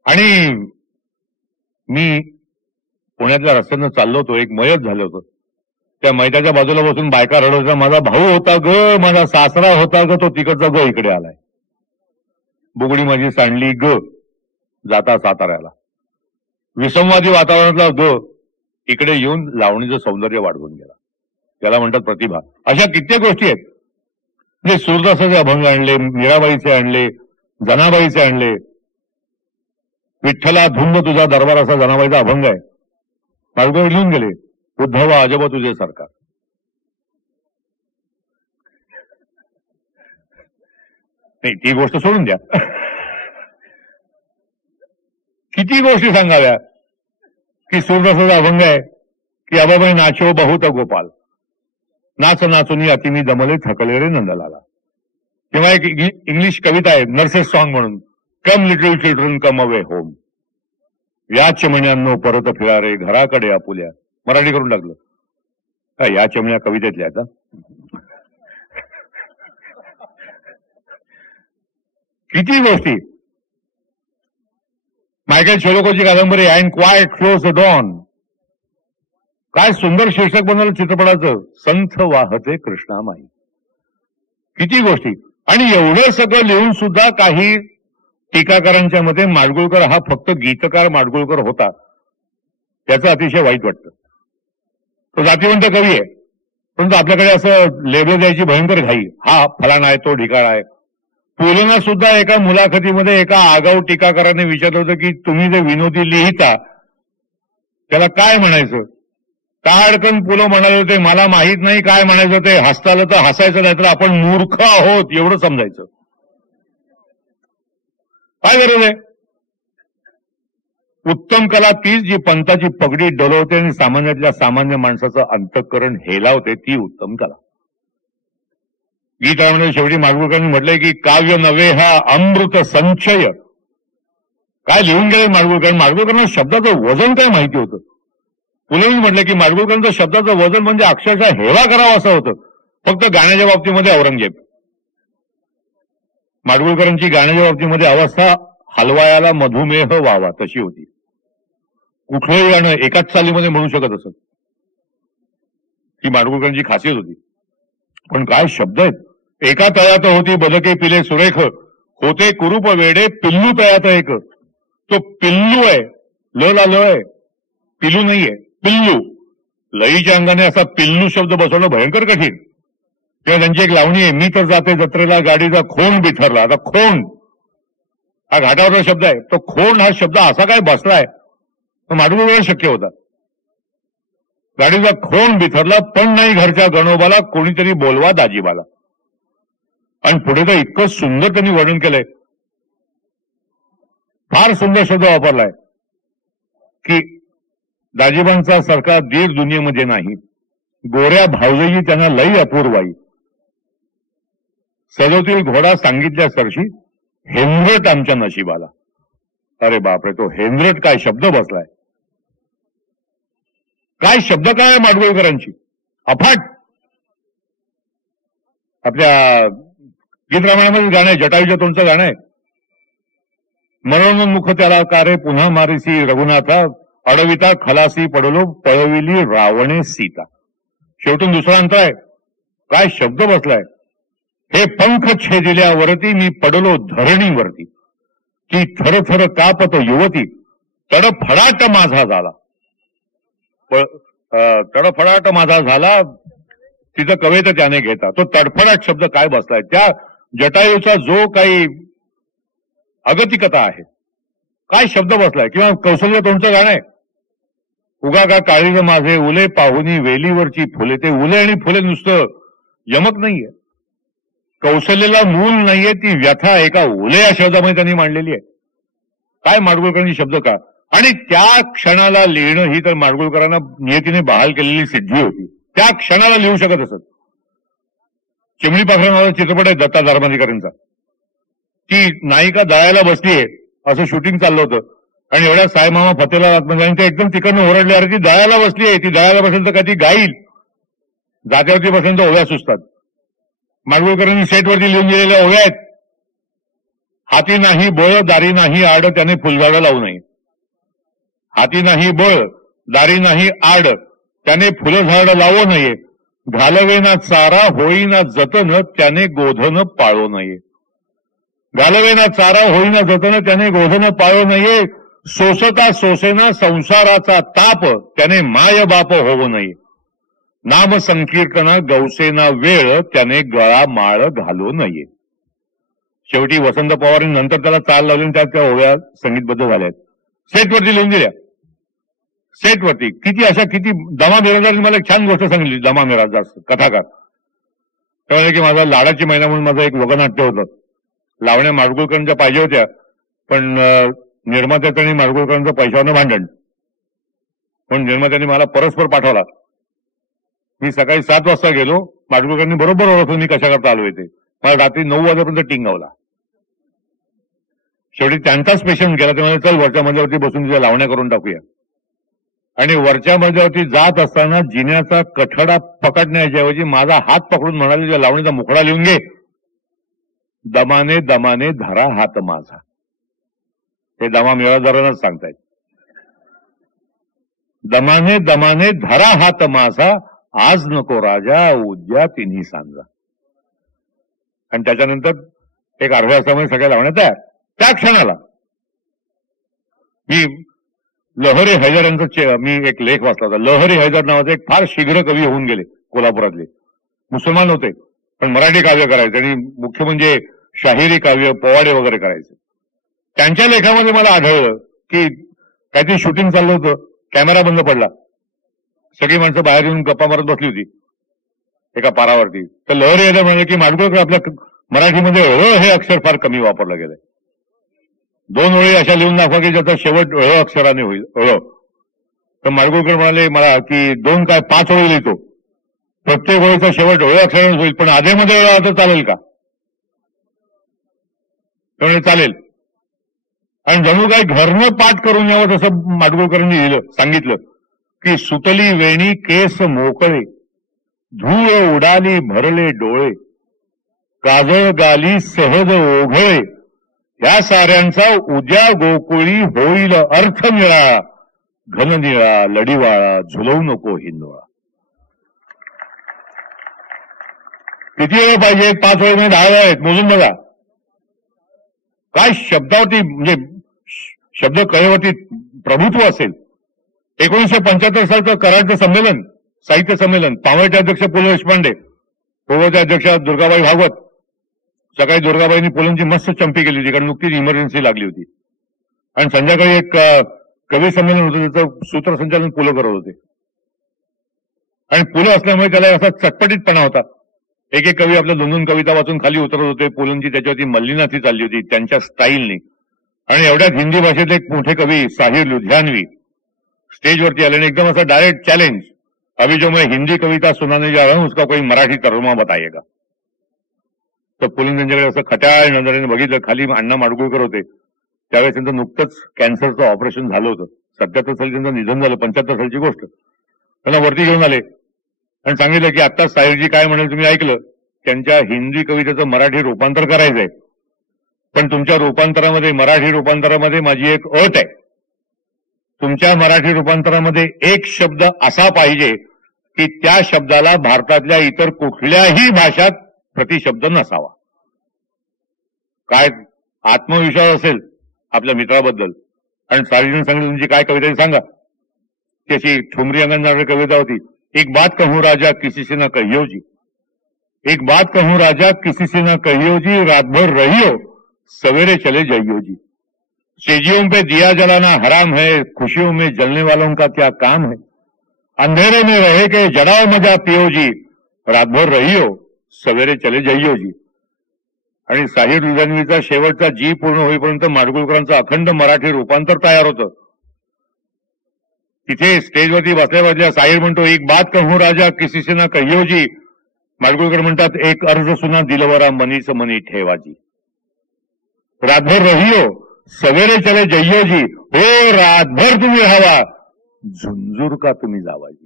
आणि मी पुण्यातल्या रस्त्यानं चाललो होतो, एक मयत झालं होतं. त्या मैताच्या बाजूला बसून बायका रडत होत्या, माझा भाऊ होता ग, माझा सासरा होता ग, तो तिकडचा ग इकडे आलाय. बुगडी माझी सांडली ग जाता साताऱ्याला. विसंवादी वातावरणातला ग इकडे येऊन लावणीचं सौंदर्य वाढवून गेला. त्याला म्हणतात प्रतिभा. अशा कित्येक गोष्टी आहेत. म्हणजे सूरदासाचे अभंग आणले, मीराबाईचे आणले, जनाबाईचे आणले. विठ्ठला धुंद तुझा दरबार असा जनाबाईचा अभंग आहे. माडगुळकर लिहून गेले, उद्धवा अजब तुझे सरकार. नाही, ती गोष्ट सोडून द्या. किती गोष्टी सांगाव्या. की सूररसाचा अभंग आहे की अबाबाई नाचो बहुत गोपाल, नाच नाचुनी अतिमी दमले थकले रे नंदलाला. किंवा एक इंग्लिश कविता आहे नर्सेस सॉन्ग म्हणून, come little children come away home, या चिमण्यांनो परत फिरा रे घराकडे आपुल्या. मराठी करून टाकलं का या चिमण्या कवितेतल्या आता. किती गोष्टी. मायकेल शेलोकोची कादंबरी and quiet close the Don, काय सुंदर शीर्षक बनवलं चित्रपटाचं, संथ वाहते कृष्णामाई. किती गोष्टी. आणि एवढं सगळं लिहून सुद्धा काही टीकाकारांच्या मते माडगुळकर हा फक्त गीतकार माडगुळकर होता, त्याचं अतिशय वाईट वाटतं. तो जातीवंत कवी आहे, परंतु आपल्याकडे असं लेबल द्यायची भयंकर घाई, हा फलाना आहे, तो ढिकाळा आहे. पुलंना सुद्धा एका मुलाखतीमध्ये एका आगाऊ टीकाकाराने विचारलं होतं की तुम्ही जे विनोदी लिहिता त्याला काय म्हणायचं. ताडकन पुलं म्हणाले होते, मला माहित नाही काय म्हणायचं, ते हसता आलं तर हसायचं, नाही तर आपण मूर्ख आहोत एवढं समजायचं. काय गरज आहे. उत्तम कला तीच जी पंताची पगडी डोलवते आणि सामान्यातल्या सामान्य माणसाचं अंतःकरण हेलावते, ती उत्तम कला. गीतामध्ये शेवटी माडगुळकरांनी म्हटलंय की काव्य नव्हे हा अमृत संचय. काय लिहून गेले माडगुळकर. माडगुळकरांना शब्दाचं वजन काय माहिती होतं. पुलंनी म्हटलं की माडगुळकरांचं शब्दाचं वजन म्हणजे अक्षरशः हेवा करावा असं होतं. फक्त गाण्याच्या बाबतीमध्ये औरंगजेब. माडगुळकरांची गाण्याच्या बाबतीमध्ये अवस्था हलवायाला मधुमेह व्हावा तशी होती. कुठलंही गाणं एकाच चालीमध्ये म्हणू शकत असत, ही माडगुळकरांची खासियत होती. पण काय शब्द आहेत. एका तळ्यात होती बदके पिले सुरेख, होते कुरूप वेडे पिल्लू तळ्यात एक. तो पिल्लू आहे, ल ला ल आहे, पिल्लू नाहीये, पिल्लू. लईच्या अंगाने असा पिल्लू शब्द बसवणं भयंकर कठीण. तेव्हा त्यांची एक लावणी आहे, मी तर जाते जत्रेला गाडीचा खोंड बिथरला. आता खोंड हा घाटावरचा शब्द आहे, तो खोंड हा शब्द असा काय बसलाय तो माडगुळकर शक्य होता. गाडीचा खोंड बिथरला पण नाही घरच्या गणोबाला, कोणीतरी बोलवा दाजीबाला. आणि पुढे तर इतकं सुंदर त्यांनी वर्णन केलंय, फार सुंदर शब्द वापरलाय की दाजीबांचा सारखा दीर दुनियेमध्ये नाही, गोऱ्या भावजयी त्यांना लई अपूर्वाई. सजवतील घोडा सांगितल्या सरशी, हेंद्रट आमच्या नशिबाला. अरे बापरे, तो हेंद्रट काय शब्द बसलाय. काय शब्द काय माडगुळकरांची अफाट. आपल्या गीत रामायणामध्ये गाणं आहे, जटायूच्या तोंडचं गाणं आहे, मनोन्मुख त्याला कारे पुन्हा मारिसी रघुनाथा, अडविता खलासी पडलो पळविली रावणे सीता. शेवटून दुसरा अंत आहे. काय शब्द बसलाय. हे पंख छेदिल्यावरती मी पडलो धरणीवरती, ती थरथर कापत युवती, तडफडाट माझा झाला. तडफडाट माझा झाला तिचं कवेत त्याने घेता. तो तडफडाट शब्द काय बसलाय. त्या जटायूचा जो काही अगतिकता आहे, काय शब्द बसलाय. किंवा कौशल्य तोंडचं गाणं आहे, उगा का काळीज माझे उले पाहुनी वेलीवरची फुले. ते उले आणि फुले नुसतं यमक नाहीये, कौशल्याला मूल नाहीये, ती व्यथा एका उले या शब्दामध्ये त्यांनी मांडलेली आहे. काय माडगुळकरांची शब्द का. आणि त्या क्षणाला लिहिणं ही तर माडगुळकरांना नियतीने बहाल केलेली सिद्धी होती. त्या क्षणाला लिहू शकत असत. चिमणी पाखरा नावाचा चित्रपट आहे दत्ता धर्माधिकाऱ्यांचा. ती नायिका दळायला बसलीये, असं शूटिंग चाललं होतं, आणि एवढ्या सायमामा फतेला आणि ते एकदम तिकडनं ओरडले, अरे ती दळायला बसलीये, ती दळायला बसेल तर का ती गाईल. जात्यावरती बसेल तर ओव्या सुचतात. माडगुळकरांनी सेटवरती लिहून दिलेल्या ओव्या आहेत. हाती नाही बळ दारी नाही आड, त्याने फुलझाडं लावू नये. हाती नाही बळ दारी नाही आड, त्याने फुलझाड लावू नये. घालवे ना चारा होईना जतन, त्याने गोधन पाळू नये. घालवे ना चारा होईना जतन, त्याने गोधन पाळू नये. सोसता सोसेना संसाराचा ताप, त्याने माय बाप होऊ नये. नाम संकीर्तना गौसेना वेळ, त्याने गळा माळ घालू नये. शेवटी वसंत पवारांनी नंतर त्याला चाल लावली, त्यात त्या ओव्या संगीतबद्ध झाल्या. सेटवरती लिहून दिल्या. सेटवरती किती दमा मिराजांनी मला एक छान गोष्ट सांगितली. दमा मिराज कथाकार त्यामुळे की माझा लाडाची महिना म्हणून माझं एक वगनाट्य होतं. लावण्या माडगुळकरांच्या पाहिजे होत्या, पण निर्मात्याचं आणि माडगुळकरांचं पैशावरनं भांडण. पण निर्मात्यांनी मला परस्पर पाठवला. मी सकाळी 7 वाजता गेलो, माडगुळकरांनी बरोबर ओळखलं मी कशाकरता आलोय ते. मला रात्री 9 वाजेपर्यंत टिंगावला. शेवटी त्यांचाच पेशंट गेला. ते म्हणाले चल वरच्या मजल्यावरती बसून तिच्या लावण्या करून टाकूया. आणि वरच्या मजल्यावरती जात असताना जिन्याचा कठडा पकडण्याच्या ऐवजी माझा हात पकडून म्हणाले त्या लावणीचा मुखडा लिहून घे. दमाने दमाने धरा हात माझा. हे दमा मिळादारांनाच सांगतायत. दमाने दमाने धरा हात माझा, आज नको राजा उद्या तिन्ही सांजा. आणि त्याच्यानंतर एक अर्ध्या तासामध्ये सगळ्या लावण्या तयार. त्या क्षणाला मी लहरी हैदर यांचा मी एक लेख वाचला होता. लहरी हैदर नावाचे एक फार शीघ्र कवी होऊन गेले कोल्हापुरातले. मुसलमान होते पण मराठी काव्य करायचे आणि मुख्य म्हणजे शाहिरी काव्य पोवाडे वगैरे करायचे. त्यांच्या लेखामध्ये मला आढळलं की काहीतरी शूटिंग चाललं होतं, कॅमेरा बंद पडला, सगळी माणसं बाहेर येऊन गप्पा मारत बसली होती एका पारावरती. तर लहरी हैदर म्हणाले की माडगुळकर आपल्या मराठीमध्ये हे अक्षर फार कमी वापरलं गेलंय. 2 ओळी अशा लिहून दाखवा की ज्याचा शेवट अक्षराने होईल. तर माडगुळकर म्हणाले मला की 2 काय 5 ओळी लिहितो, प्रत्येक ओळीचा शेवट अक्षराने होईल, पण आधेमध्ये तर चालेल का? त्यामुळे चालेल. आणि जणू काय घरनं पाठ करून यावं तसं माडगुळकरांनी लिहिलं, सांगितलं की सुतली वेणी केस मोकळे, धूळ उडाली भरले डोळे, काजळ गाली सहज ओघळे, या साऱ्यांचा उद्या गोकुळी होईल अर्थ निळा, घननिळा लढीवाळा झुलवू नको हिंदोळा. किती वेळ पाहिजे? 5 वेळ 10 वेळ आहेत, मोजून बघा. काय शब्दावरती म्हणजे शब्द कळेवरती प्रभुत्व असेल. 1975 सालचं कराडचं संमेलन, साहित्य संमेलन, पावळचे अध्यक्ष पु ल देशपांडे, पूर्वचे अध्यक्ष दुर्गाबाई भागवत. सकाळी दुर्गाबाईंनी पुलंची मस्त चंपी केली होती कारण नुकतीच इमर्जन्सी लागली होती. आणि संध्याकाळी एक कवी संमेलन होतं, त्याचं सूत्रसंचालन पुलं करत होते. आणि पुलं असल्यामुळे त्याला असा चटपटीतपणा होता. एक एक कवी आपल्या 2-2 कविता वाचून खाली उतरत होते. पुलंची त्याच्यावरती मल्लिनाथी चालली होती त्यांच्या स्टाईलनी. आणि एवढ्याच हिंदी भाषेतले एक मोठे कवी साहिर लुधियानवी स्टेजवरती आले आणि एकदम असं डायरेक्ट चॅलेंज, अभी जो मैं हिंदी कविता सुनाने जा रहा हूं उसका कोई मराठी तर्जुमा बताइएगा. तर पुलन त्यांच्याकडे असं खट्याळ नजरेने बघितलं. खाली अण्णा माडगुळकर होते. त्यावेळेस त्यांचं नुकतंच कॅन्सरचं ऑपरेशन झालं होतं. 77 साली त्यांचं निधन झालं. 75 सालची गोष्ट. त्यांना वरती घेऊन आले आणि सांगितलं की आता साहिरजी काय म्हणाल तुम्ही ऐकलं, त्यांच्या हिंदी कवितेचं मराठी रूपांतर करायचंय, पण तुमच्या रूपांतरामध्ये, मराठी रूपांतरामध्ये माझी एक अट आहे. तुमच्या मराठी रूपांतरामध्ये एक शब्द असा पाहिजे की त्या शब्दाला भारतातल्या इतर कुठल्याही भाषात प्रतिशब्द नसावा. काय आत्मविश्वास असेल आपल्या मित्राबद्दल. आणि सार्वजनिक सांगितलं तुमची काय कविता सांगा. त्याची ठुमरी अंगण कविता होती. एक बात कहूं राजा किसी से न कहियो जी, एक बात कहूं राजा किसी से न कहियो जी, रात भर रहियो सवेरे चले जाइयो जी. सेजियों पे दिया जलाना हराम है, खुशियों में जलने वालों का क्या काम है. अंधेरे में रहे के जड़ाओ मजा पियो जी, रात भर रहियो सवेरे चले जाइयो जी. आणि साहिर लुधियानवीचा शेवटचा जी पूर्ण होईपर्यंत माडगुळकरांचं अखंड मराठी रूपांतर तयार होतं. तिथे स्टेजवरती बसल्या साहिर म्हणतो एक बात कहूं राजा किसी से ना कहियो जी, माडगुळकर म्हणतात एक अर्ज सुना दिलवरा मनीच मनी ठेवाजी. रातभर रहियो सवेरे चले जइयो जी, हो रातभर तुम्ही राहावा, झुंझुर का तुम्ही जावाजी.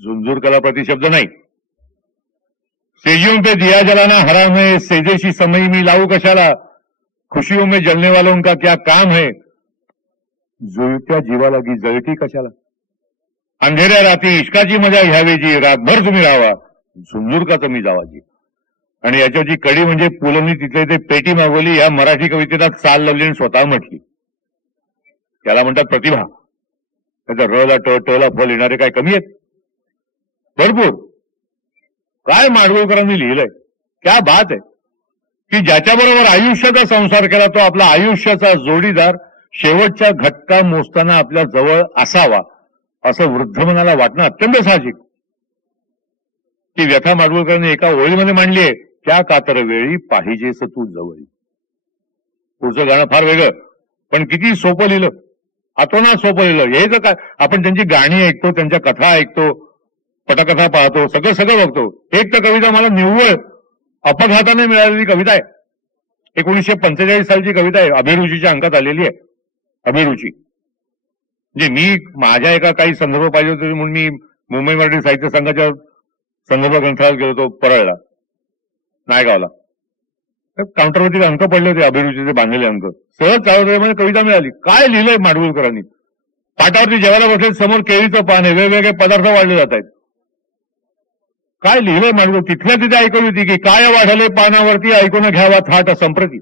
झुंझुरकाला प्रतिशब्द नाही. सेजियों पे दिया जलाना हराम है, सेजेशी समय मी लावू कशाला, खुशियों में जलने वालों का क्या काम है, जुळत्या जीवाला की जळती कशाला. अंधेऱ्या रात्री इश्काची मजा घ्यावी जी, रातभर तुम्ही राहावा, झुंझुर का तुम्ही जावाजी. आणि याच्याची कडी म्हणजे पुलंनी तिथे ते पेटी मागवली, या मराठी कवितेला चाल लावली आणि स्वतः म्हटली. त्याला म्हणतात प्रतिभा. त्याचा रला टला फल येणारे काय कमी आहेत, भरपूर. काय माडगुळकरांनी लिहिलंय, क्या बात आहे. की ज्याच्याबरोबर आयुष्याचा संसार केला तो आपला आयुष्याचा जोडीदार शेवटच्या घटका मोजताना आपल्या जवळ असावा, असं वृद्ध मनाला वाटणं अत्यंत साहजिक. ती व्यथा माडगुळकरांनी एका ओळीमध्ये मांडली आहे. त्या कातर वेळी पाहिजेस तू जवळी. पुढचं गाणं फार वेगळं पण किती सोपं लिहिलं. अतोनात सोपं लिहिलं. हे जर काय आपण त्यांची गाणी ऐकतो, त्यांच्या कथा ऐकतो, पटकथा पाहतो, सगळं सगळं बघतो. एक तर कविता मला निव्वळ अपघाताने मिळालेली कविता आहे. 1945 सालची कविता आहे. अभिरुचीच्या अंकात आलेली आहे. अभिरुची म्हणजे मी माझ्या एका काही संदर्भ पाहिजे होते म्हणून मी मुंबई मराठी साहित्य संघाच्या संदर्भ ग्रंथालयात गेलो होतो परळला, नायगावला. काउंटरवरती अंक पडले होते, अभिरुचीचे बांधलेले अंक. सहज चालवमध्ये कविता मिळाली. काय लिहिलंय माडगुळकरांनी. पाटावरती जेवायला बसले, समोर केळीचं पान आहे, वेगवेगळे पदार्थ वाढले जात आहेत. काय लिहिलंय माडगुळ. तिथल्या तिथे ऐकली होती की काय वाढले पानावरती ऐकून घ्यावा थाट संप्रती.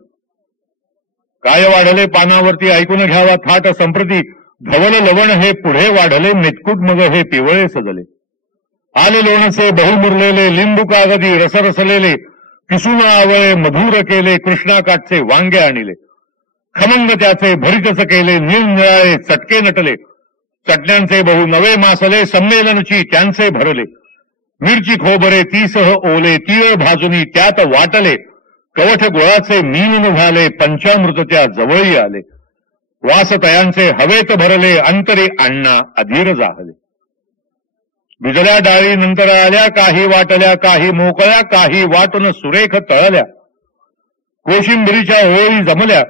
काय वाढले पानावरती ऐकून घ्यावा थाट संप्रती. धवल लवण हे पुढे वाढले, मेतकूट मग हे पिवळे सजले. आले लोणचे बहुमुरलेले, लिंबू कागदी रसरसलेले, किसून आवळे मधुर केले, कृष्णाकाठचे वांगे आणले. खमंग त्याचे भरीतच केले, निरनिराळे चटके नटले. चटण्यांचे बहु नवे मासले, संमेलनची त्यांचे भरले. मिरची खोबरे तीसह ओले, तीळ भाजुनी त्यात वाटले. कवठ गोळाचे मीन झाले, पंचामृत त्या जवळी आले. वासतयांचे हवेत भरले, अंतरे अण्णा अधीर जाहले. भिजल्या डाळी नंतर आल्या, काही वाटल्या काही मोकळ्या, काही वाटून सुरेख तळल्या. कोशिंबिरीच्या ओळी जमल्या,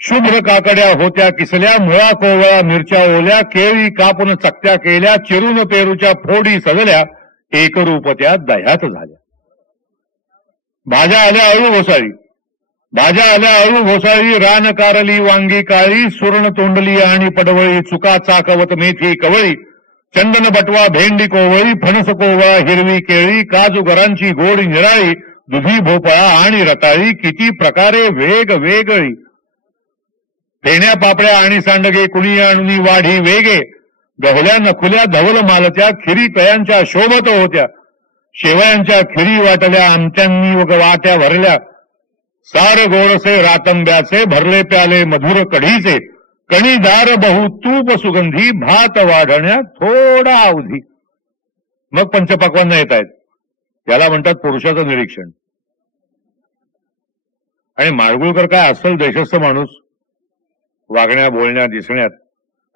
शुभ्र काकड्या होत्या किसल्या. मुळा कोवळा मिरच्या ओल्या, केळी कापून चकत्या केल्या. चिरून पेरूच्या फोडी सजल्या, एकरूप त्या दह्यात झाल्या. भाज्या आल्या अळू घोसाळी, भाज्या आल्या अळू घोसाळी. रान कारली वांगी काळी, सुर्ण तोंडली आणि पडवळी. चुका चाकवत मेथी कवळी, चंदन बटवा भेंडी कोवळी. फणस कोवळा हिरवी केळी, काजूगरांची गोड निराळी. दुधी भोपळा आणि रताळी, किती प्रकारे वेगवेगळी. फेण्या पापड्या आणि सांडगे, कुणी आणुनी वाढी वेगे. गहल्या नखुल्या धवल मालत्या, खिरी तयांच्या शोभत होत्या. शेवयांच्या खिरी वाटल्या, आमच्यांनी वाट्या भरल्या. सार गोडसे रातंब्याचे, भरले प्याले मधुर कढीचे. कणीदार बहु तूप सुगंधी, भात वाढण्यात थोडा अवधी. मग पंचपक्वान्न येत आहेत. त्याला म्हणतात पुरुषाचं निरीक्षण. आणि माडगुळकर काय असल देशस्थ माणूस, वागण्या बोलण्या दिसण्यात.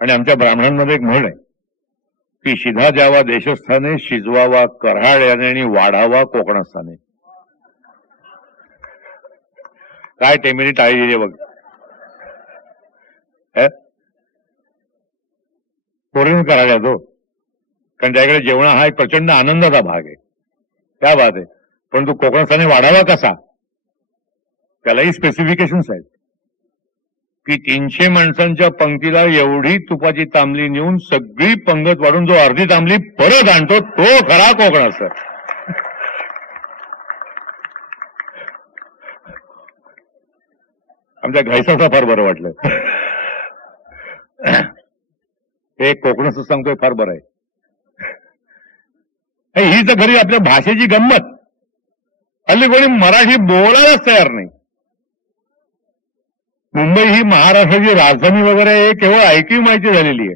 आणि आमच्या ब्राह्मणांमध्ये एक म्हण आहे की शिधा द्यावा देशस्थाने, शिजवावा कऱ्हाळ्याने आणि वाढावा कोकणस्थाने. काय टेमिनी टाळी दिली बघ. पोरीने करायला तो, कारण त्याकडे जेवण हा एक प्रचंड आनंदाचा भाग आहे. त्या बात आहे. पण तो कोकणस्थाने वाढावा कसा, त्यालाही स्पेसिफिकेशन्स आहेत की 300 माणसांच्या पंक्तीला एवढी तुपाची तांबली नेऊन सगळी पंगत वाढून जो अर्धी तांबली परत आणतो तो खरा कोकणस्थ. आमच्या घायसाचा फार बरं वाटलं. हे कोकणस्थ सांगतोय फार बरं आहे. ही तर खरी आपल्या भाषेची गंमत. हल्ली कोणी मराठी बोलायलाच तयार नाही. मुंबई ही महाराष्ट्राची राजधानी वगैरे हे केवळ ऐकीव माहिती झालेली आहे.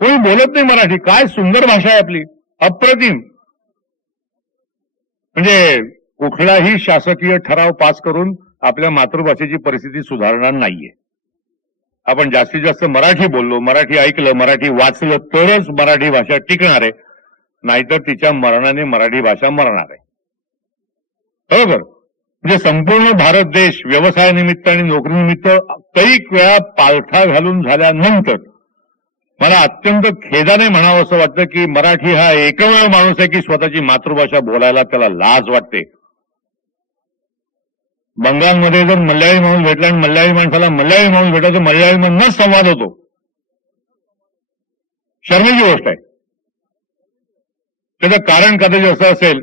कोणी बोलत नाही मराठी. काय सुंदर भाषा आहे आपली, अप्रतिम. म्हणजे कुठलाही शासकीय ठराव पास करून आपल्या मातृभाषेची परिस्थिती सुधारणार नाहीये. आपण जास्तीत जास्त मराठी बोललो, मराठी ऐकलं, मराठी वाचलं तरच मराठी भाषा टिकणार आहे. नाहीतर तिच्या मरणाने मराठी भाषा मरणार आहे. बरोबर. म्हणजे संपूर्ण भारत देश व्यवसायानिमित्त आणि नोकरीनिमित्त कैक वेळा पालथा घालून झाल्यानंतर मला अत्यंत खेदाने म्हणावं असं वाटतं की मराठी हा एकमेव माणूस आहे की स्वतःची मातृभाषा बोलायला त्याला लाज वाटते. बंगालमध्ये जर मल्याळी माणूस भेटला आणि मल्याळी माणसाला मल्याळी माणूस भेटला तर मल्याळी मधनच संवाद होतो. शर्मेची गोष्ट आहे. त्याचं कारण कदाचित असं असेल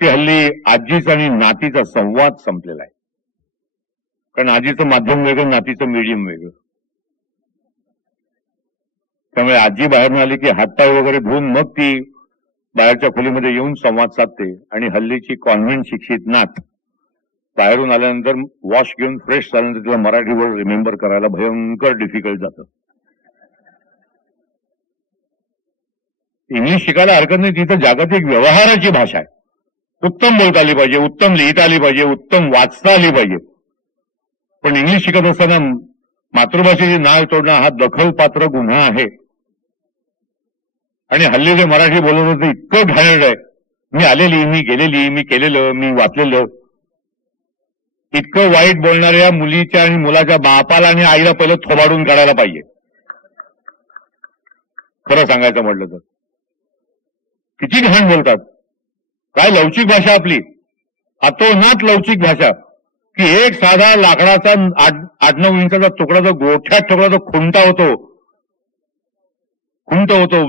की हल्ली आजीचा आणि नातीचा संवाद संपलेला आहे. कारण आजीचं माध्यम वेगळं, नातीचं मीडियम वेगळं. त्यामुळे आजी बाहेरून आली की हातपाय वगैरे धुवून मग ती बाहेरच्या खोलीमध्ये येऊन संवाद साधते. आणि हल्लीची कॉन्व्हेंट शिक्षित नात बाहेरून आल्यानंतर वॉश घेऊन फ्रेश झाल्यानंतर तिला मराठी वर्ड रिमेंबर करायला भयंकर डिफिकल्ट जातं. इंग्लिश शिकायला हरकत नाही, तिथं जागतिक व्यवहाराची भाषा आहे. उत्तम बोलता आली पाहिजे, उत्तम लिहिता आली पाहिजे, उत्तम वाचता आली पाहिजे. पण इंग्लिश शिकत असताना मातृभाषेची नाळ तोडणं हा दखलपात्र गुन्हा आहे. आणि हल्ली जे मराठी बोलत होते इतकं घाणेरडं आहे. मी आलेली, मी गेलेली, मी केलेलं, मी वाचलेलं, इतकं वाईट बोलणाऱ्या मुलीच्या आणि मुलाच्या बापाला आणि आईला पहिलं थोबाडून काढायला पाहिजे, खरं सांगायचं म्हटलं तर. किती घाण बोलतात. काय लवचिक भाषा आपली, अतोनात लवचिक भाषा, की एक साधा लाकडाचा 8-9 इंचाचा तुकडा जो गोठ्यात ठेवला तो खुंटा होतो,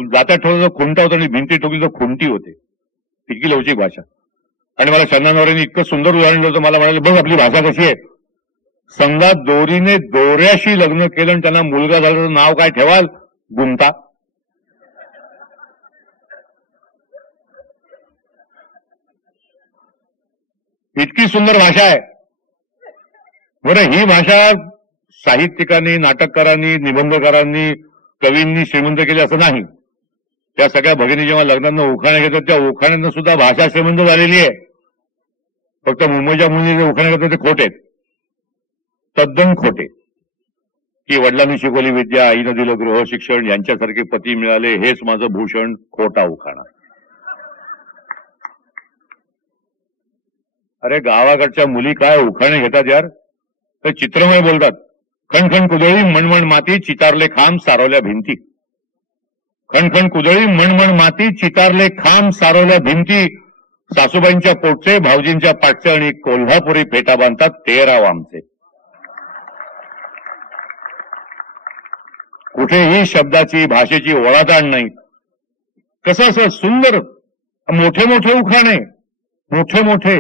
जात्यात ठेवला तो खुंटा होतो आणि भिंती ठोकली तर खुंटी होते. इतकी लवचिक भाषा. आणि मला चंदनवरांनी इतकं सुंदर उदाहरण दिलं होतं. मला म्हणाले बघ आपली भाषा कशी आहे. समजा दोरीने दोऱ्याशी लग्न केलं आणि त्यांना मुलगा झाला तर नाव काय ठेवाल? गुंता. इतकी सुंदर भाषा आहे. बरं, ही भाषा साहित्यिकांनी, नाटककारांनी, निबंधकारांनी, कवींनी श्रीमंत केली असं नाही. त्या सगळ्या भगिनी जेव्हा लग्नांना उखाणे घेतात त्या उखाण्यांना सुद्धा भाषा श्रीमंत झालेली आहे. फक्त मुंबईच्या मुली जे उखाणे घेतात ते खोटे, तद्दन खोटे. की वडिलांनी शिकवली विद्या, आईनं दिलं गृह शिक्षण, यांच्यासारखे पती मिळाले हेच माझं भूषण, खोटा उखाणा. अरे गावाकडच्या मुली काय उखाणे घेतात यार. तर चित्रमय बोलतात. खणखण कुदळी मणमण माती, चितारले खांब सारवल्या भिंती. खणखण कुदळी मणमण माती, चितारले खांब सारवल्या भिंती. सासूबाईंच्या पोटचे, भाऊजींच्या पाटचे आणि कोल्हापुरी फेटा बांधतात ते राव आमचे. कुठेही शब्दाची, भाषेची ओळाताण नाही. कसं असं सुंदर मोठे मोठे उखाणे, मोठे मोठे,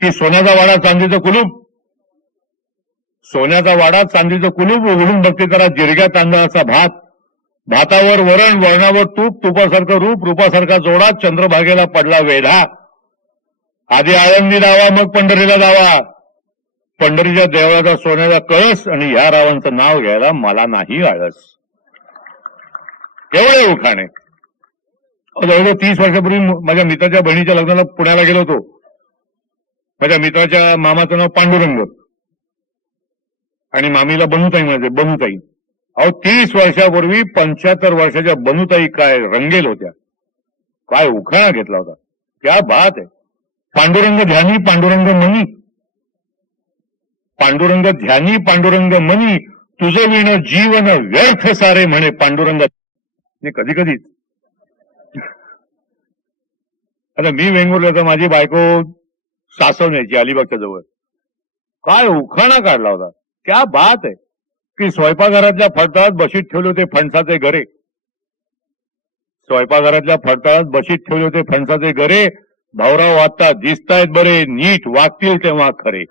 की सोन्याचा वाडा चांदीचं कुलूप, सोन्याचा वाडा चांदीचं कुलूप, उघडून बघते जरा जिरग्या तांदळाचा भात, भातावर वरण, वरणावर तूप, तुपासारखं रूप, रूपासारखा जोडा, चंद्रभागेला पडला वेढा. आधी आळंदी दावा मग पंढरीला दावा, पंढरीच्या देवळाचा सोन्याचा कळस आणि ह्या रावांचं नाव घ्यायला मला नाही आळस. एवढे उखाणे. जवळजवळ 30 वर्षापूर्वी माझ्या मित्राच्या बहिणीच्या लग्नाला पुण्याला गेलो होतो. माझ्या मित्राच्या मामाचं नाव पांडुरंग आणि मामीला बनूताई म्हणायचे, बनूताई. अहो 30 वर्षापूर्वी 75 वर्षाच्या बनूताई काय रंगेल होत्या. काय उखाणा घेतला होता. क्या बात आहे. पांडुरंग ध्यानी पांडुरंग मनी, पांडुरंग ध्यानी पांडुरंग मनी, तुझं विण जीवन व्यर्थ सारे म्हणे पांडुरंग. कधी कधीच आता मी वेंगुर्ला तर माझी बायको सासवण्याची अलिबागच्या जवळ काय उखाणा काढला होता. क्या बात आहे. की स्वयंपाकघरातल्या फडतळात बशीत ठेवले होते फणसाचे गरे, स्वयंपाकघरातल्या फडतळात बशीत ठेवले होते फणसाचे गरे. भाऊराव आता दिसतायत बरे, नीट वागतील तेव्हा खरे.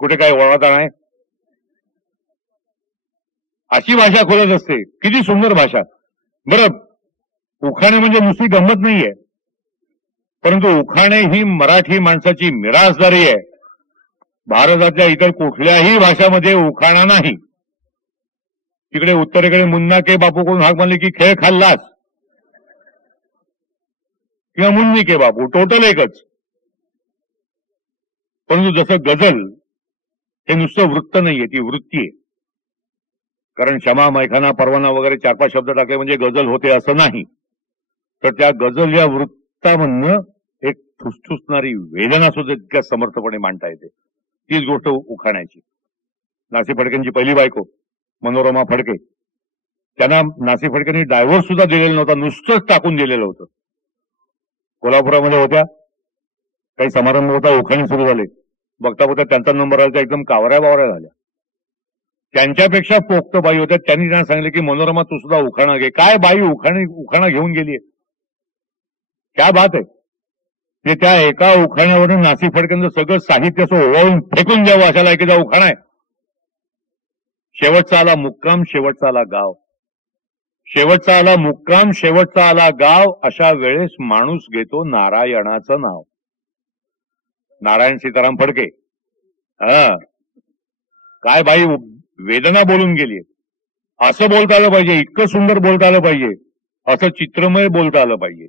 कुठे काय वळवता नाही. अशी भाषा खोलत असते. किती सुंदर भाषा. बरं, उखाणे म्हणजे नुसती गंमत नाहीये, परंतु उखाणे ही मराठी माणसाची मिरासदारी आहे. भारतातल्या इतर कुठल्याही भाषामध्ये उखाणा नाही. तिकडे उत्तरेकडे मुन्ना के बापू कोण हाक मारले की खेळ खाल्लास, किंवा मुन्नी के बापू, टोटल एकच. परंतु जसं गझल हे नुसतं वृत्त नाहीये, ती वृत्ती आहे. कारण क्षमा, मैखाना, परवाना वगैरे 4-5 शब्द टाकले म्हणजे गझल होते असं नाही. तर त्या गझल या वृत्तामधनं एक ठुसठुसणारी वेदना सुद्धा तितक्या समर्थपणे मांडता येते. तीच गोष्ट उखाण्याची. नासी फडकेंची पहिली बायको मनोरमा फडके, त्यांना नासी फडकेंनी डायव्होर्स सुद्धा दिलेला नव्हता, नुसतंच टाकून दिलेलं होतं. कोल्हापुरामध्ये होत्या, काही समारंभ होता, उखाणे सुरू झाले. बघता बघता त्यांचा नंबर आला, त्या एकदम कावऱ्या बावऱ्या झाल्या. त्यांच्यापेक्षा पोक्त बाई होत्या, त्यांनी त्यांना सांगितले की मनोरमा तू सुद्धा उखाणा घे. काय बाई उखाणा घेऊन गेलीये. क्या बात आहे. ते त्या एका उखाण्यावरून नासी फडकेंचं सगळं साहित्य असं ओवाळून फेकून द्यावं अशा लायकीचा उखाणा आहे. शेवटचा आला मुक्काम, शेवटचा आला गाव, शेवटचा आला मुक्काम, शेवटचा आला गाव, अशा वेळेस माणूस घेतो नारायणाचं नाव. नारायण सीताराम फडके. काय बाई वेदना बोलून गेली. असं बोलता आलं पाहिजे, इतकं सुंदर बोलता आलं पाहिजे, असं चित्रमय बोलता आलं पाहिजे.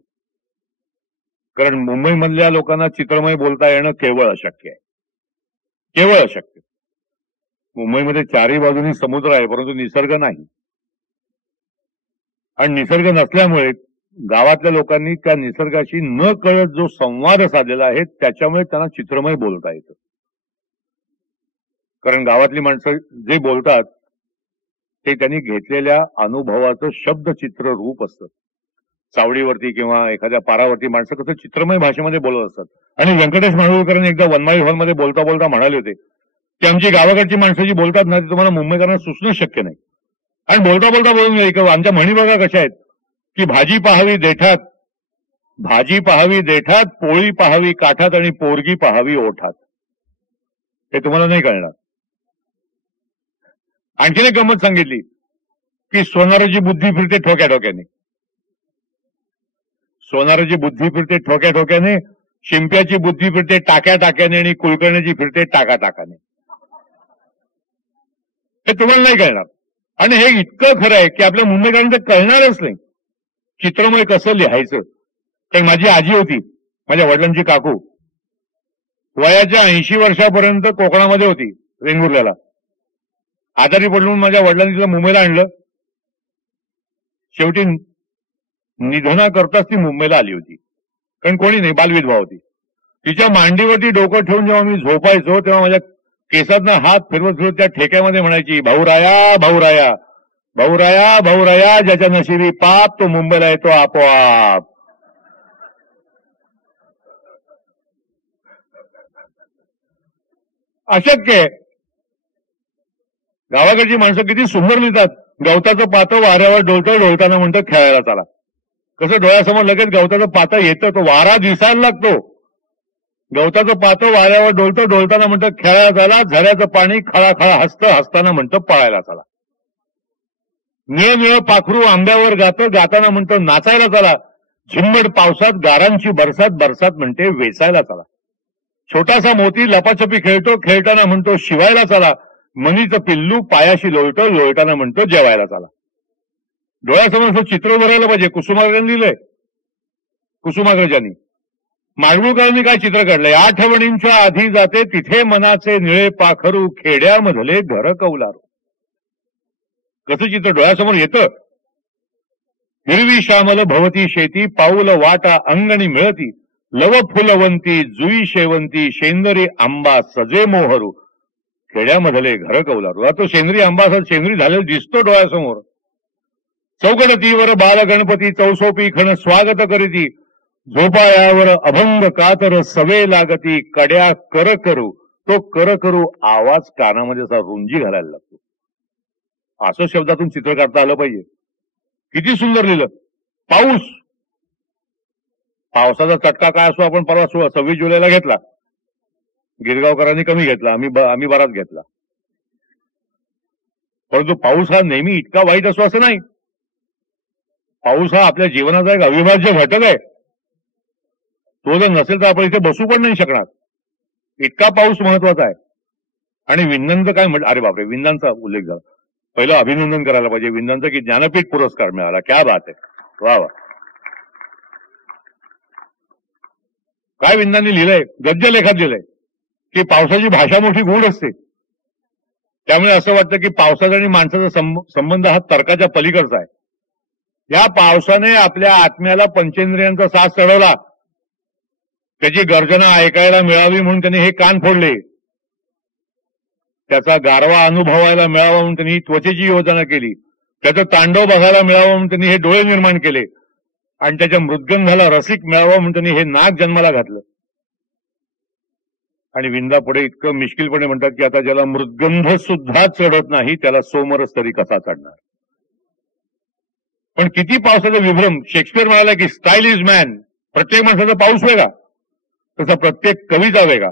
कारण मुंबईमधल्या लोकांना चित्रमय बोलता येणं केवळ अशक्य आहे, केवळ अशक्य. मुंबईमध्ये चारही बाजूनी समुद्र आहे, परंतु निसर्ग नाही. आणि निसर्ग नसल्यामुळे गावातल्या लोकांनी त्या निसर्गाशी न कळत जो संवाद साधलेला आहे त्याच्यामुळे त्यांना चित्रमय बोलता येतं. कारण गावातली माणसं जे बोलतात ते त्यांनी घेतलेल्या अनुभवाचं शब्दचित्र रूप असतं. चावडीवरती किंवा एखाद्या पारावरती माणसं कसं चित्रमय भाषेमध्ये बोलत असतात. आणि व्यंकटेश माडगूळकरांनी एकदा वनमाळी हॉलमध्ये बोलता बोलता म्हणाले होते की आमची गावाकडची माणसं जी बोलतात ना ती तुम्हाला मुंबईकरांना सुचणं शक्य नाही. आणि बोलता बोलता बोलून आमच्या म्हणी बघा कशा आहेत की भाजी पाहावी देठात, भाजी पाहावी देठात, पोळी पाहावी काठात आणि पोरगी पाहावी ओठात. हे तुम्हाला नाही कळणार. आणखीन एक गंमत सांगितली की सोनाराची बुद्धी फिरते ठोक्या ठोक्याने, सोनाराची बुद्धी फिरते ठोक्या ठोक्याने, शिंप्याची बुद्धी फिरते टाक्या टाक्याने आणि कुलकर्णीची फिरते टाका टाकाने. हे तुम्हाला नाही कळणार. आणि हे इतकं खरं आहे की आपल्या मुंबईकरांना कळणारच नाही चित्रमय कसं लिहायचं. एक माझी आजी होती, माझ्या वडिलांची काकू, वयाच्या 80 वर्षापर्यंत कोकणामध्ये होती वेंगुर्ल्याला. आजारी पडून माझ्या वडिलांनी तिला मुंबईला आणलं. शेवटी निधनाकरताच ती मुंबईला आली होती, कारण कोणी नाही, बालविधवा होती. तिच्या मांडीवरती डोकं ठेवून जेव्हा मी झोपायचो तेव्हा माझ्या केसातनं हात फिरवत फिरवत त्या ठेक्यामध्ये म्हणायची, भाऊराया भाऊराया भाऊराया भाऊराया, ज्याच्या नशिबी पाप तो मुंबईला येतो आपोआप. अशक्य आहे. गावाकडची माणसं किती सुंदर लिहितात. गवताचं पातं वाऱ्यावर डोलतं, डोलताना म्हणतं खेळायला चला. कसं डोळ्यासमोर लगेच गवताचं पातं येतं, तो वारा दिसायला लागतो. गवताचं पातं वाऱ्यावर डोलतं, डोलताना म्हणतं खेळायला चला. झऱ्याचं पाणी खळाखळा हसतं, हसताना म्हणतं पळायला चला. निळ निळ पाखरू आंब्यावर गातं, गाताना म्हणतं नाचायला चला. झिम्मड पावसात गारांची बरसात, बरसात म्हणते वेचायला चला. छोटासा मोती लपाछपी खेळतो, खेळताना म्हणतो शिवायला चला. मनीचं पिल्लू पायाशी लोळतं, लोळताना म्हणतो जेवायला चला. डोळ्यासमोर चित्र भरायला पाहिजे. कुसुमाग्रजांनी लिहिलंय, कुसुमाग्रजांनी. माडगूळकरांनी काय चित्र काढलंय, आठवणींच्या आधी जाते तिथे मनाचे निळे पाखरू, खेड्यामधले घर कौलारू. कसं चित्र डोळ्यासमोर येतं. हिरवी श्यामल भवती शेती, पाऊल वाटा अंगणी मिळती. लव फुलवंती जुई शेवंती, शेंदरी आंबा सजे मोहरू, खेड्यामधले घर कौलारू. आता तो शेंद्री आंबा असा शेंद्री झालेला दिसतो डोळ्यासमोर. चौकडतीवर बाल गणपती, चौसोपी खण स्वागत करीती. झोपायावर अभंग कातर सवे लागती, कड्या कर करू. तो कर करू आवाज कानामध्ये असा रुंजी घालायला लागतो. असं शब्दातून चित्र काढता आलं पाहिजे. किती सुंदर लिहिलं. पाऊस, पावसाचा चटका काय असो आपण परवा 26 जुलैला घेतला. गिरगावकरांनी कमी घेतला, आम्ही बराच घेतला. परंतु पाऊस हा नेहमी इतका वाईट असो असं नाही. पाऊस हा आपल्या जीवनाचा एक अविभाज्य घटक आहे. तो जर नसेल तर आपण इथे बसू पण नाही शकणार. इतका पाऊस महत्वाचा आहे. आणि विंदांचं काय म्हटलं, अरे बापरे, विंदांचा उल्लेख झाला. पहिलं अभिनंदन करायला पाहिजे विंदांचं की ज्ञानपीठ पुरस्कार मिळाला. क्या बात आहे, वा वा. काय विंदांनी लिहिलंय, गद्य लेखात लिहिलंय की पावसाची भाषा मोठी गूढ असते. त्यामुळे असं वाटतं की पावसाचा आणि माणसाचा संबंध हा तर्काच्या पलीकडचा आहे. या पावसाने आपल्या आत्म्याला पंचेंद्रियांचा साथ चढवला. त्याची गर्जना ऐकायला मिळावी म्हणून त्यांनी हे कान फोडले. त्याचा गारवा अनुभवायला मिळावा म्हणून त्यांनी त्वचेची योजना केली. त्याचं तांडव बघायला मिळावं म्हणून त्यांनी हे डोळे निर्माण केले. आणि त्याच्या मृद्गंधाला रसिक मिळावं म्हणून त्यांनी हे नाक जन्माला घातलं. आणि विंदा पुढे इतकं मिश्किलपणे म्हणतात की आता ज्याला मृद्गंध सुद्धा चढत नाही त्याला सोमरस तरी कसा चढणार. पण किती पावसाचा विभ्रम. शेक्सपियर म्हणाला की स्टाईल इज मॅन. प्रत्येक माणसाचा पाऊस वेगळा, तसा प्रत्येक कवीचा वेगळा.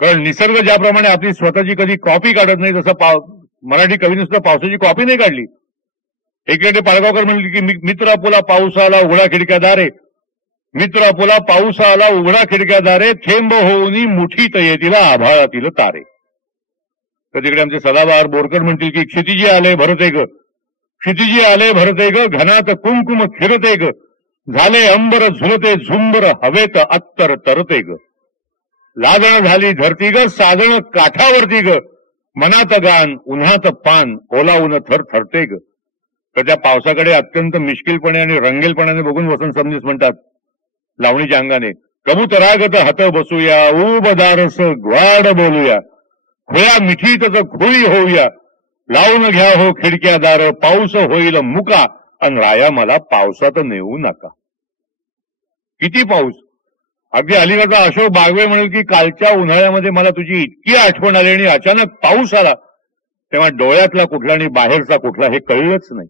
कारण निसर्ग ज्याप्रमाणे आपली स्वतःची कधी कॉपी काढत नाही तसं मराठी कवीने सुद्धा पावसाची कॉपी नाही काढली. एकीकडे पाडगावकर म्हणले की मित्र आपुला पाऊस आला उघडा खिडक्या दारे, मित्र आपुला पाऊस आला उघडा खिडक्या दारे, थेंब होऊनी मुठीत येतील आभाळातील तारे. तर तिकडे आमचे सदाबहार बोरकर म्हणतील की क्षितिजी आले भरते ग, क्षितिजी आले भरते ग, घनात कुंकुम खिरते ग, झाले अंबर झुलते झुंबर हवेत अत्तर तरते ग. लाजण झाली धरती ग साजण काठावरती ग. मनात गान उन्हात पान ओलावून थर थरते ग. तर त्या पावसाकडे अत्यंत मिश्किलपणे आणि रंगेलपणाने बघून वसंत समजीस म्हणतात लावणीच्या अंगाने, कबूतरागत हात बसूया उबदारस ग्वाड बोलूया. खोया मिठीतच खोळी होऊया. लावून घ्या हो खिडक्या दार पाऊस होईल मुका अन राया मला पावसात नेऊ नका. किती पाऊस. अगदी अलीकडचा अशोक बागवे म्हणेल की कालच्या उन्हाळ्यामध्ये मला तुझी इतकी आठवण आली आणि अचानक पाऊस आला तेव्हा डोळ्यातला कुठला आणि बाहेरचा कुठला हे कळलंच नाही.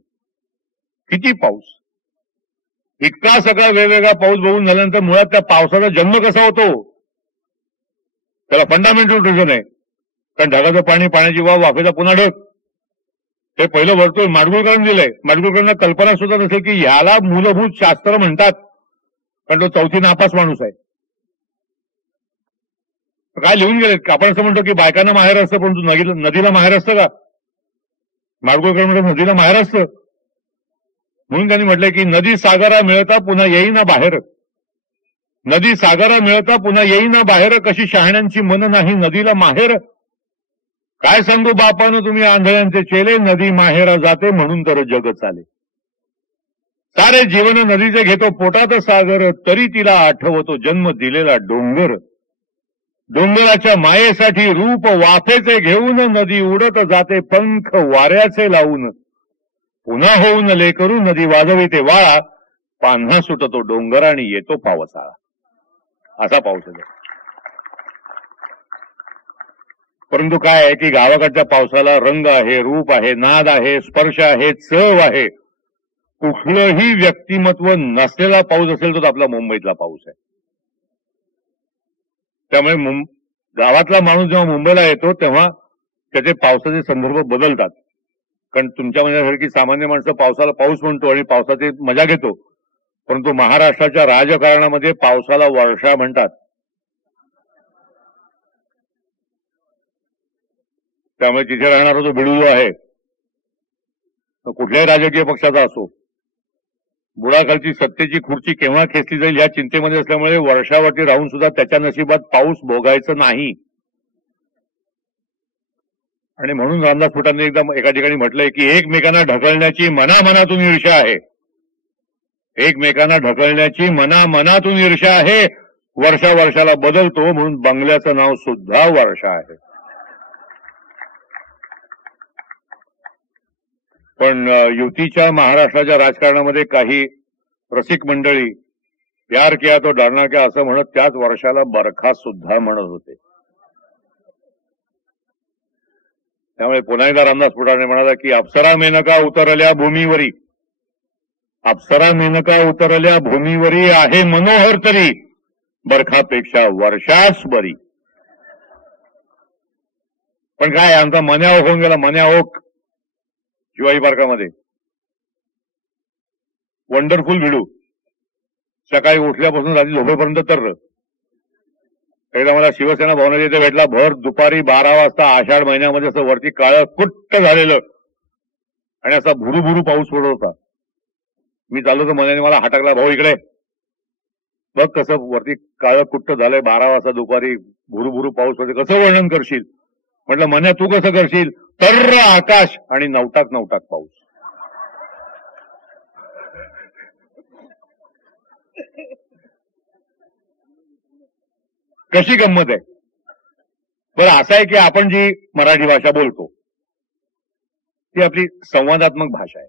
किती पाऊस. इतका सगळा वेगवेगळा पाऊस बघून झाल्यानंतर मुळात त्या पावसाचा जन्म कसा होतो त्याला फंडामेंटल रिझन आहे. कारण ढगाचं पाणी पाण्याची वाफ वाफेचा पुन्हा ढग हे पहिलं वर्तुळ माडगुळकरांनी दिलंय. माडगुळकरांना कल्पना सुद्धा नसेल की ह्याला मूलभूत शास्त्र म्हणतात कारण तो चौथी नापास माणूस आहे. काय लिहून गेलेत. आपण असं म्हणतो की बायकांना माहेर असतं पण तू नदीला माहेर असतं का. माडगुळकर म्हणतो नदीला माहेर असतं. म्हणून त्यांनी म्हटलंय की नदी सागरा मिळता पुन्हा येईना बाहेर. नदी सागरा मिळता पुन्हा येईना बाहेर. कशी शहाण्यांची मन नाही नदीला माहेर. काय सांगू बापानं तुम्ही आंधळ्यांचे चेले. नदी माहेरा जाते म्हणून तर जग चाले. सारे जीवन नदीचे घेतो पोटात सागर. तरी तिला आठवतो जन्म दिलेला डोंगर. डोंगराच्या मायेसाठी रूप वाफेचे घेऊन नदी उडत जाते पंख वाऱ्याचे लावून. पुन्हा होऊन लेकरू नदी वाजविते वाळा. पान्हा सुटतो डोंगर आणि येतो पावसाळा. असा पाऊस आहे. परंतु काय आहे की गावाकडच्या पावसाला रंग आहे, रूप आहे, नाद आहे, स्पर्श आहे, चव आहे. कुठलंही व्यक्तिमत्व नसलेला पाऊस असेल तो आपला मुंबईतला पाऊस आहे. त्यामुळे गावातला माणूस जेव्हा मुंबईला येतो तेव्हा त्याचे पावसाचे संदर्भ बदलतात. कारण तुमच्या म्हणण्यासारखी सामान्य माणसं पावसाला पाऊस म्हणतो आणि पावसाची मजा घेतो. परंतु महाराष्ट्राच्या राजकारणामध्ये पावसाला वर्षा म्हणतात. त्यामुळे तिथे राहणारा जो बिडू जो आहे कुठल्याही राजकीय पक्षाचा असो बुडाखालची सत्तेची खुर्ची केव्हा खेचली जाईल या चिंतेमध्ये असल्यामुळे वर्षावरती राहून सुद्धा त्याच्या नशिबात पाऊस भोगायचं नाही. आणि म्हणून रामदास फुटांनी एकदा एका ठिकाणी म्हटलंय की एकमेकांना ढकलण्याची मनामनातून ईर्ष्या आहे. एकमेकांना ढकलण्याची मनामनातून ईर्ष्या आहे. वर्षा वर्षाला बदलतो म्हणून बंगल्याचं नाव सुद्धा वर्षा आहे. पण युतीच्या महाराष्ट्राच्या राजकारणामध्ये काही रसिक मंडळी प्यार किया तो डरना क्या असं म्हणत त्याच वर्षाला बरखा सुद्धा म्हणत होते. त्यामुळे पुन्हा एकदा रामदास फुटाणे म्हणाला की अप्सरा मेनका उतरल्या भूमीवरी. अप्सरा मेनका उतरल्या भूमीवरी आहे मनोहर तरी बरखापेक्षा वर्षास बरी. पण काय आमचा मन्याओक होऊन गेला. मन्याओक शिवाजी पार्कामध्ये वंडरफुल भिडू. सकाळी उठल्यापासून रात्री झोपेपर्यंत तर एकदा मला शिवसेना भवनाच्या इथे भेटला. भर दुपारी 12 वाजता आषाढ महिन्यामध्ये असं वरती काळं कुट्ट झालेलं आणि असा भुरूभुरू पाऊस पडत होता. मी चाललो तर मनाने मला हटकला, भाऊ इकडे बघ कसं वरती काळं कुट्ट झालंय. 12 वाजता दुपारी भुरूभुरू पाऊस पडते, कसं वर्णन करशील. म्हटलं मन्या तू कसं करशील. तर्र आकाश आणि नवटाक नवटाक पाऊस. कशी गंमत आहे. बरं असं आहे की आपण जी मराठी भाषा बोलतो ती आपली संवादात्मक भाषा आहे.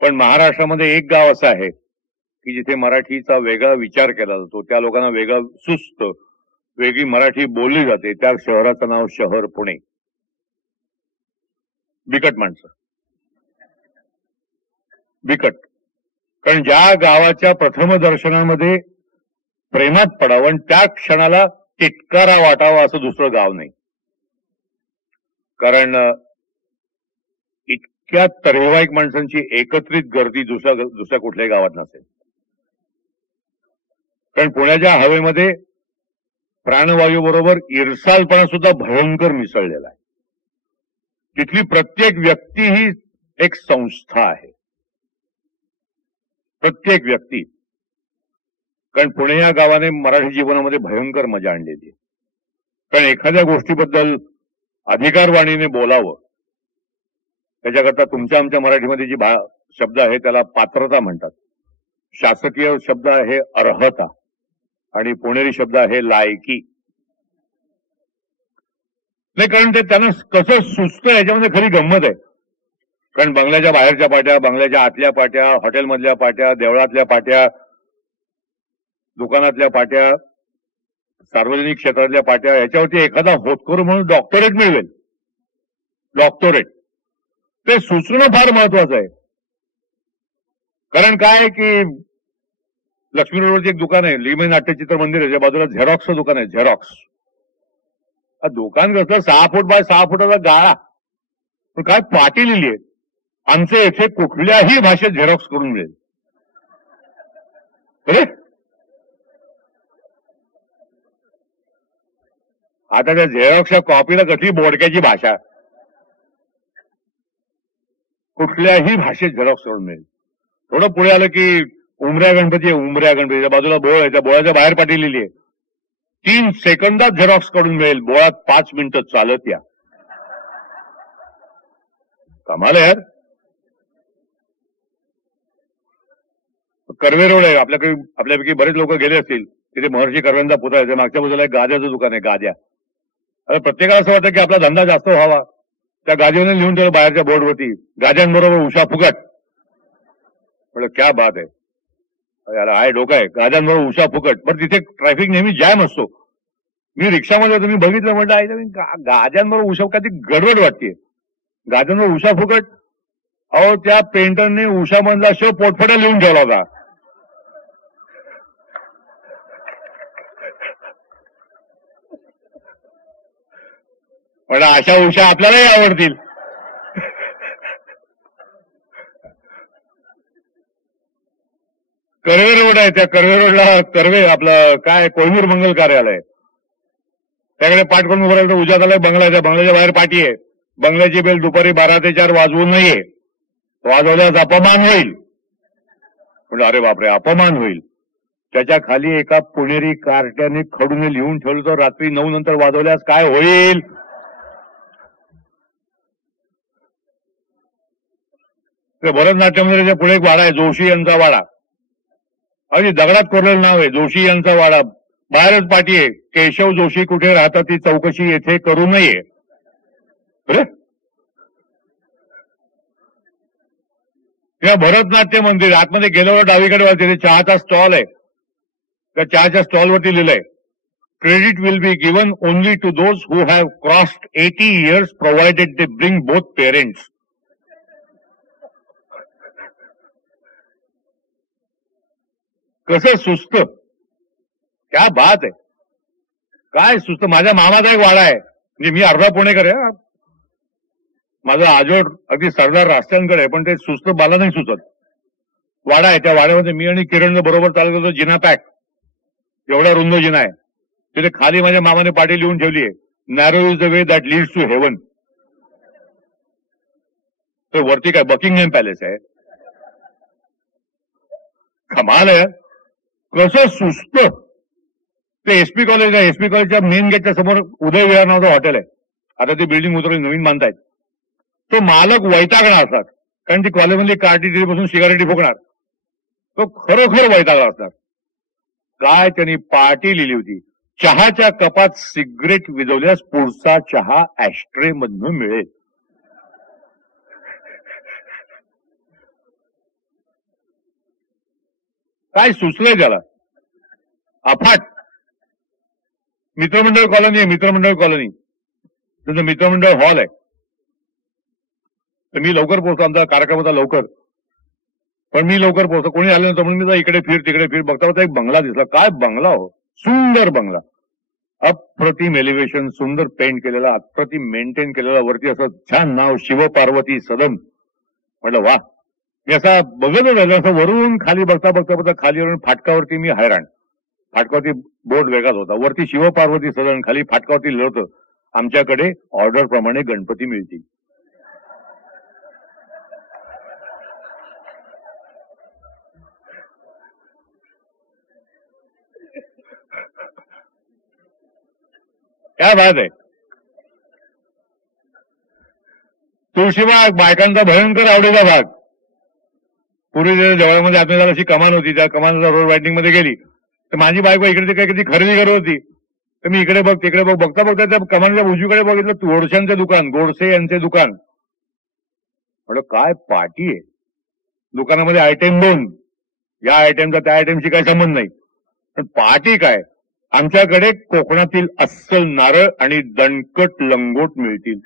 पण महाराष्ट्रामध्ये एक गाव असं आहे की जिथे मराठीचा वेगळा विचार केला जातो. त्या लोकांना वेगळं सुस्त वेगळी मराठी बोलली जाते. त्या शहराचं नाव शहर पुणे. बिकट माणसं, बिकट. कारण ज्या गावाच्या प्रथम दर्शनामध्ये प्रेमात पडावं आणि त्या क्षणाला तिटकारा वाटावा असं दुसरं गाव नाही. कारण इतक्या तरेवाईक माणसांची एकत्रित गर्दी दुसऱ्या कुठल्याही गावात नसेल. कारण पुण्याच्या हवेमध्ये प्राणवायू बरोबर इरसालपणा सुद्धा भयंकर मिसळलेला आहे. तिथली प्रत्येक व्यक्ती ही एक संस्था आहे. प्रत्येक व्यक्ती कारण पुणे या गावाने मराठी जीवनामध्ये भयंकर मजा आणलेली आहे. कारण एखाद्या गोष्टीबद्दल अधिकारवाणीने बोलावं त्याच्याकरता तुमच्या आमच्या मराठीमध्ये जी शब्द आहे त्याला पात्रता म्हणतात. शासकीय शब्द आहे अर्हता आणि पुणेरी शब्द आहे लायकी. नाही कारण ते त्यांना कसं सुचतं याच्यामध्ये खरी गंमत आहे. कारण बंगल्याच्या बाहेरच्या पाट्या, बंगल्याच्या आतल्या पाट्या, हॉटेलमधल्या पाट्या, देवळातल्या पाट्या, दुकानातल्या पाट्या, सार्वजनिक क्षेत्रातल्या पाट्या, याच्यावरती एखादा होतकरू म्हणून डॉक्टरेट मिळवेल. डॉक्टरेट ते सुचणं फार महत्वाचं आहे. कारण काय की लक्ष्मी रोडवरती एक दुकान आहे, लिमय नाट्यचित्र मंदिर आहे, त्याच्या बाजूला झेरॉक्सचं दुकान आहे. झेरॉक्स दुकान कसलं 6 फूट बाय 6 फुटाचा गाळा, पण काय पाटी लिहिली आहे, आमचे येथे कुठल्याही भाषेत झेरॉक्स करून मिळेल. अरे आता त्या झेरॉक्सच्या कॉपीला कसली बोडक्याची भाषा, कुठल्याही भाषेत झेरॉक्स करून मिळेल. थोडं पुढे आलं की उमऱ्या गणपती आहे, उमऱ्या गणपतीच्या बाजूला बोळ आहे, त्या बोळाच्या बाहेर पाटी लिहिली आहे, 3 सेकंदात झेरॉक्स करून मिळेल, बोळात 5 मिनिटं चालत या. कमाल आहे यार. कर्वे रोड आहे, आपल्यापैकी बरेच लोक गेले असतील तिथे. महर्षी कर्वेंचा पुतळा आहे, मागच्या बाजूला एक गाद्याचं दुकान आहे, गाद्या. अरे प्रत्येकाला असं वाटतं की आपला धंदा जास्त व्हावा, त्या गादीवरून लिहून ठेवलं बाहेरच्या बोर्डवरती, गाद्यांबरोबर उषा फुकट. म्हटलं क्या बात आहे यार, आहे डोकं आहे, गाद्यांबरोबर उषा फुकट. पण तिथे ट्रॅफिक नेहमी जॅम असतो. मी रिक्षामध्ये तुम्ही बघितलं, म्हटलं आहे गाद्यांबरोबर उषा, का ती गडबड वाटते. गाद्यांबरोबर उषा फुकट. अहो त्या पेंटरने उषा मधला शो पोटफटा लिहून ठेवला होता. पण अशा उषा आपल्यालाही आवडतील. कर्वे रोड आहे, त्या कर्वे रोडला कर्वे आपलं काय कोहिनूर मंगल कार्यालय, त्याकडे पाठ करून उभं राहिलं. उजात आलाय बंगला, बंगल्याच्या बाहेर पाठी आहे, बंगल्याची बेल दुपारी 12 ते 4 वाजवू नये, वाजवल्यास अपमान होईल. म्हणजे अरे बापरे, अपमान होईल. त्याच्या खाली एका पुणेरी कार्ट्याने खडूने लिहून ठेवलं तर रात्री 9 नंतर वाजवल्यास काय होईल. भरतनाट्यमंदिराच्या पुढे एक वाडा आहे, जोशी यांचा वाडा. अगदी दगडात कोरलेलं नाव आहे, जोशी यांचा वाडा. बाहेरच पाठी आहे, केशव जोशी कुठे राहतात ती चौकशी येथे करू नये. किंवा भरतनाट्य मंदिर आतमध्ये गेल्यावर डावीकडे तिथे चहाचा स्टॉल आहे, त्या चहाच्या स्टॉलवरती लिहिलंय, credit will be given only to those who have crossed 80 years provided they bring both parents. कसं सुस्त, क्या बात आहे, काय सुस्त. माझ्या मामाचा एक वाडा आहे, म्हणजे मी अर्धा पुणेकर आहे, माझा आजोड अगदी सरदार राष्ट्रांकडे आहे, पण ते सुस्त मला नाही सुचत. वाडा आहे, त्या वाड्यामध्ये मी आणि किरण बरोबर चालत होतो. जिना पॅक, एवढा रुंद जिना आहे. तिथे खाली माझ्या मामाने पाटी लिहून ठेवली आहे, narrow is the way that leads to heaven. तर वरती काय बकिंगहॅम पॅलेस आहे. कमाल आहे, कसं सुस्त. ते एसपी कॉलेज आहे, एसपी कॉलेजच्या मेन गेटच्या समोर उदय विहार नावाचं हॉटेल आहे. आता ती बिल्डिंग उतरली, नवीन बांधतायत. तो मालक वैतागला असतात, कारण ती कॉलेजमधली कार्टी बसून सिगारेटी फुकणार. तो खरोखर वैतागला असणार. काय त्यांनी पाटी लिहिली होती, चहाच्या कपात सिगरेट विझवल्यास पुढचा चहा ऍस्ट्रे मधून मिळेल. काय सुचलंय त्याला, अफाट. मित्रमंडळ कॉलनी आहे, मित्रमंडळ कॉलनी, त्याचं मित्रमंडळ हॉल आहे. तर मी लवकर पोहोचतो, आमचा कार्यक्रम होता लवकर, पण मी लवकर पोहोचतो. कोणी आलं नव्हतं म्हणून मी इकडे फिर तिकडे फिर बघता बघता एक बंगला दिसला. काय बंगला हो, सुंदर बंगला, अप्रतिम एलिव्हेशन, सुंदर पेंट केलेला, अप्रतिम मेंटेन केलेला, वरती असं छान नाव शिवपार्वती सदन. म्हटलं वा. मी असा बघत राहिलो, असं वरून खाली बघता बघता बघता खाली वरून फाटकावरती मी हैराण. फाटकावरती बोर्ड वेगळाच होता, वरती शिवपार्वती सदन, खाली फाटकावरती लिहिलं होतं, आमच्याकडे ऑर्डर प्रमाणे गणपती मिळतील. क्या बात आहे. तुळशीबाग बायकांचा भयंकर आवडीचा भाग. पूर्वी जवळमध्ये आत्मेदार अशी कमान होती, त्या कमानचा रोड वाईटिंग मध्ये गेली तर माझी बायको इकडे काय कधी खरेदी करत होती, तर मी इकडे बघ तिकडे बघ, बघता बघता त्या कमानच्या उजवीकडे बघितलं गोडशांचं दुकान, गोडसे यांचे दुकान. म्हटलं काय पार्टी आहे. दुकानामध्ये आयटम 2, या आयटमचा त्या आयटमशी काही संबंध नाही, पण पार्टी काय. आमच्याकडे कोकणातील अस्सल नारळ आणि दणकट लंगोट मिळतील.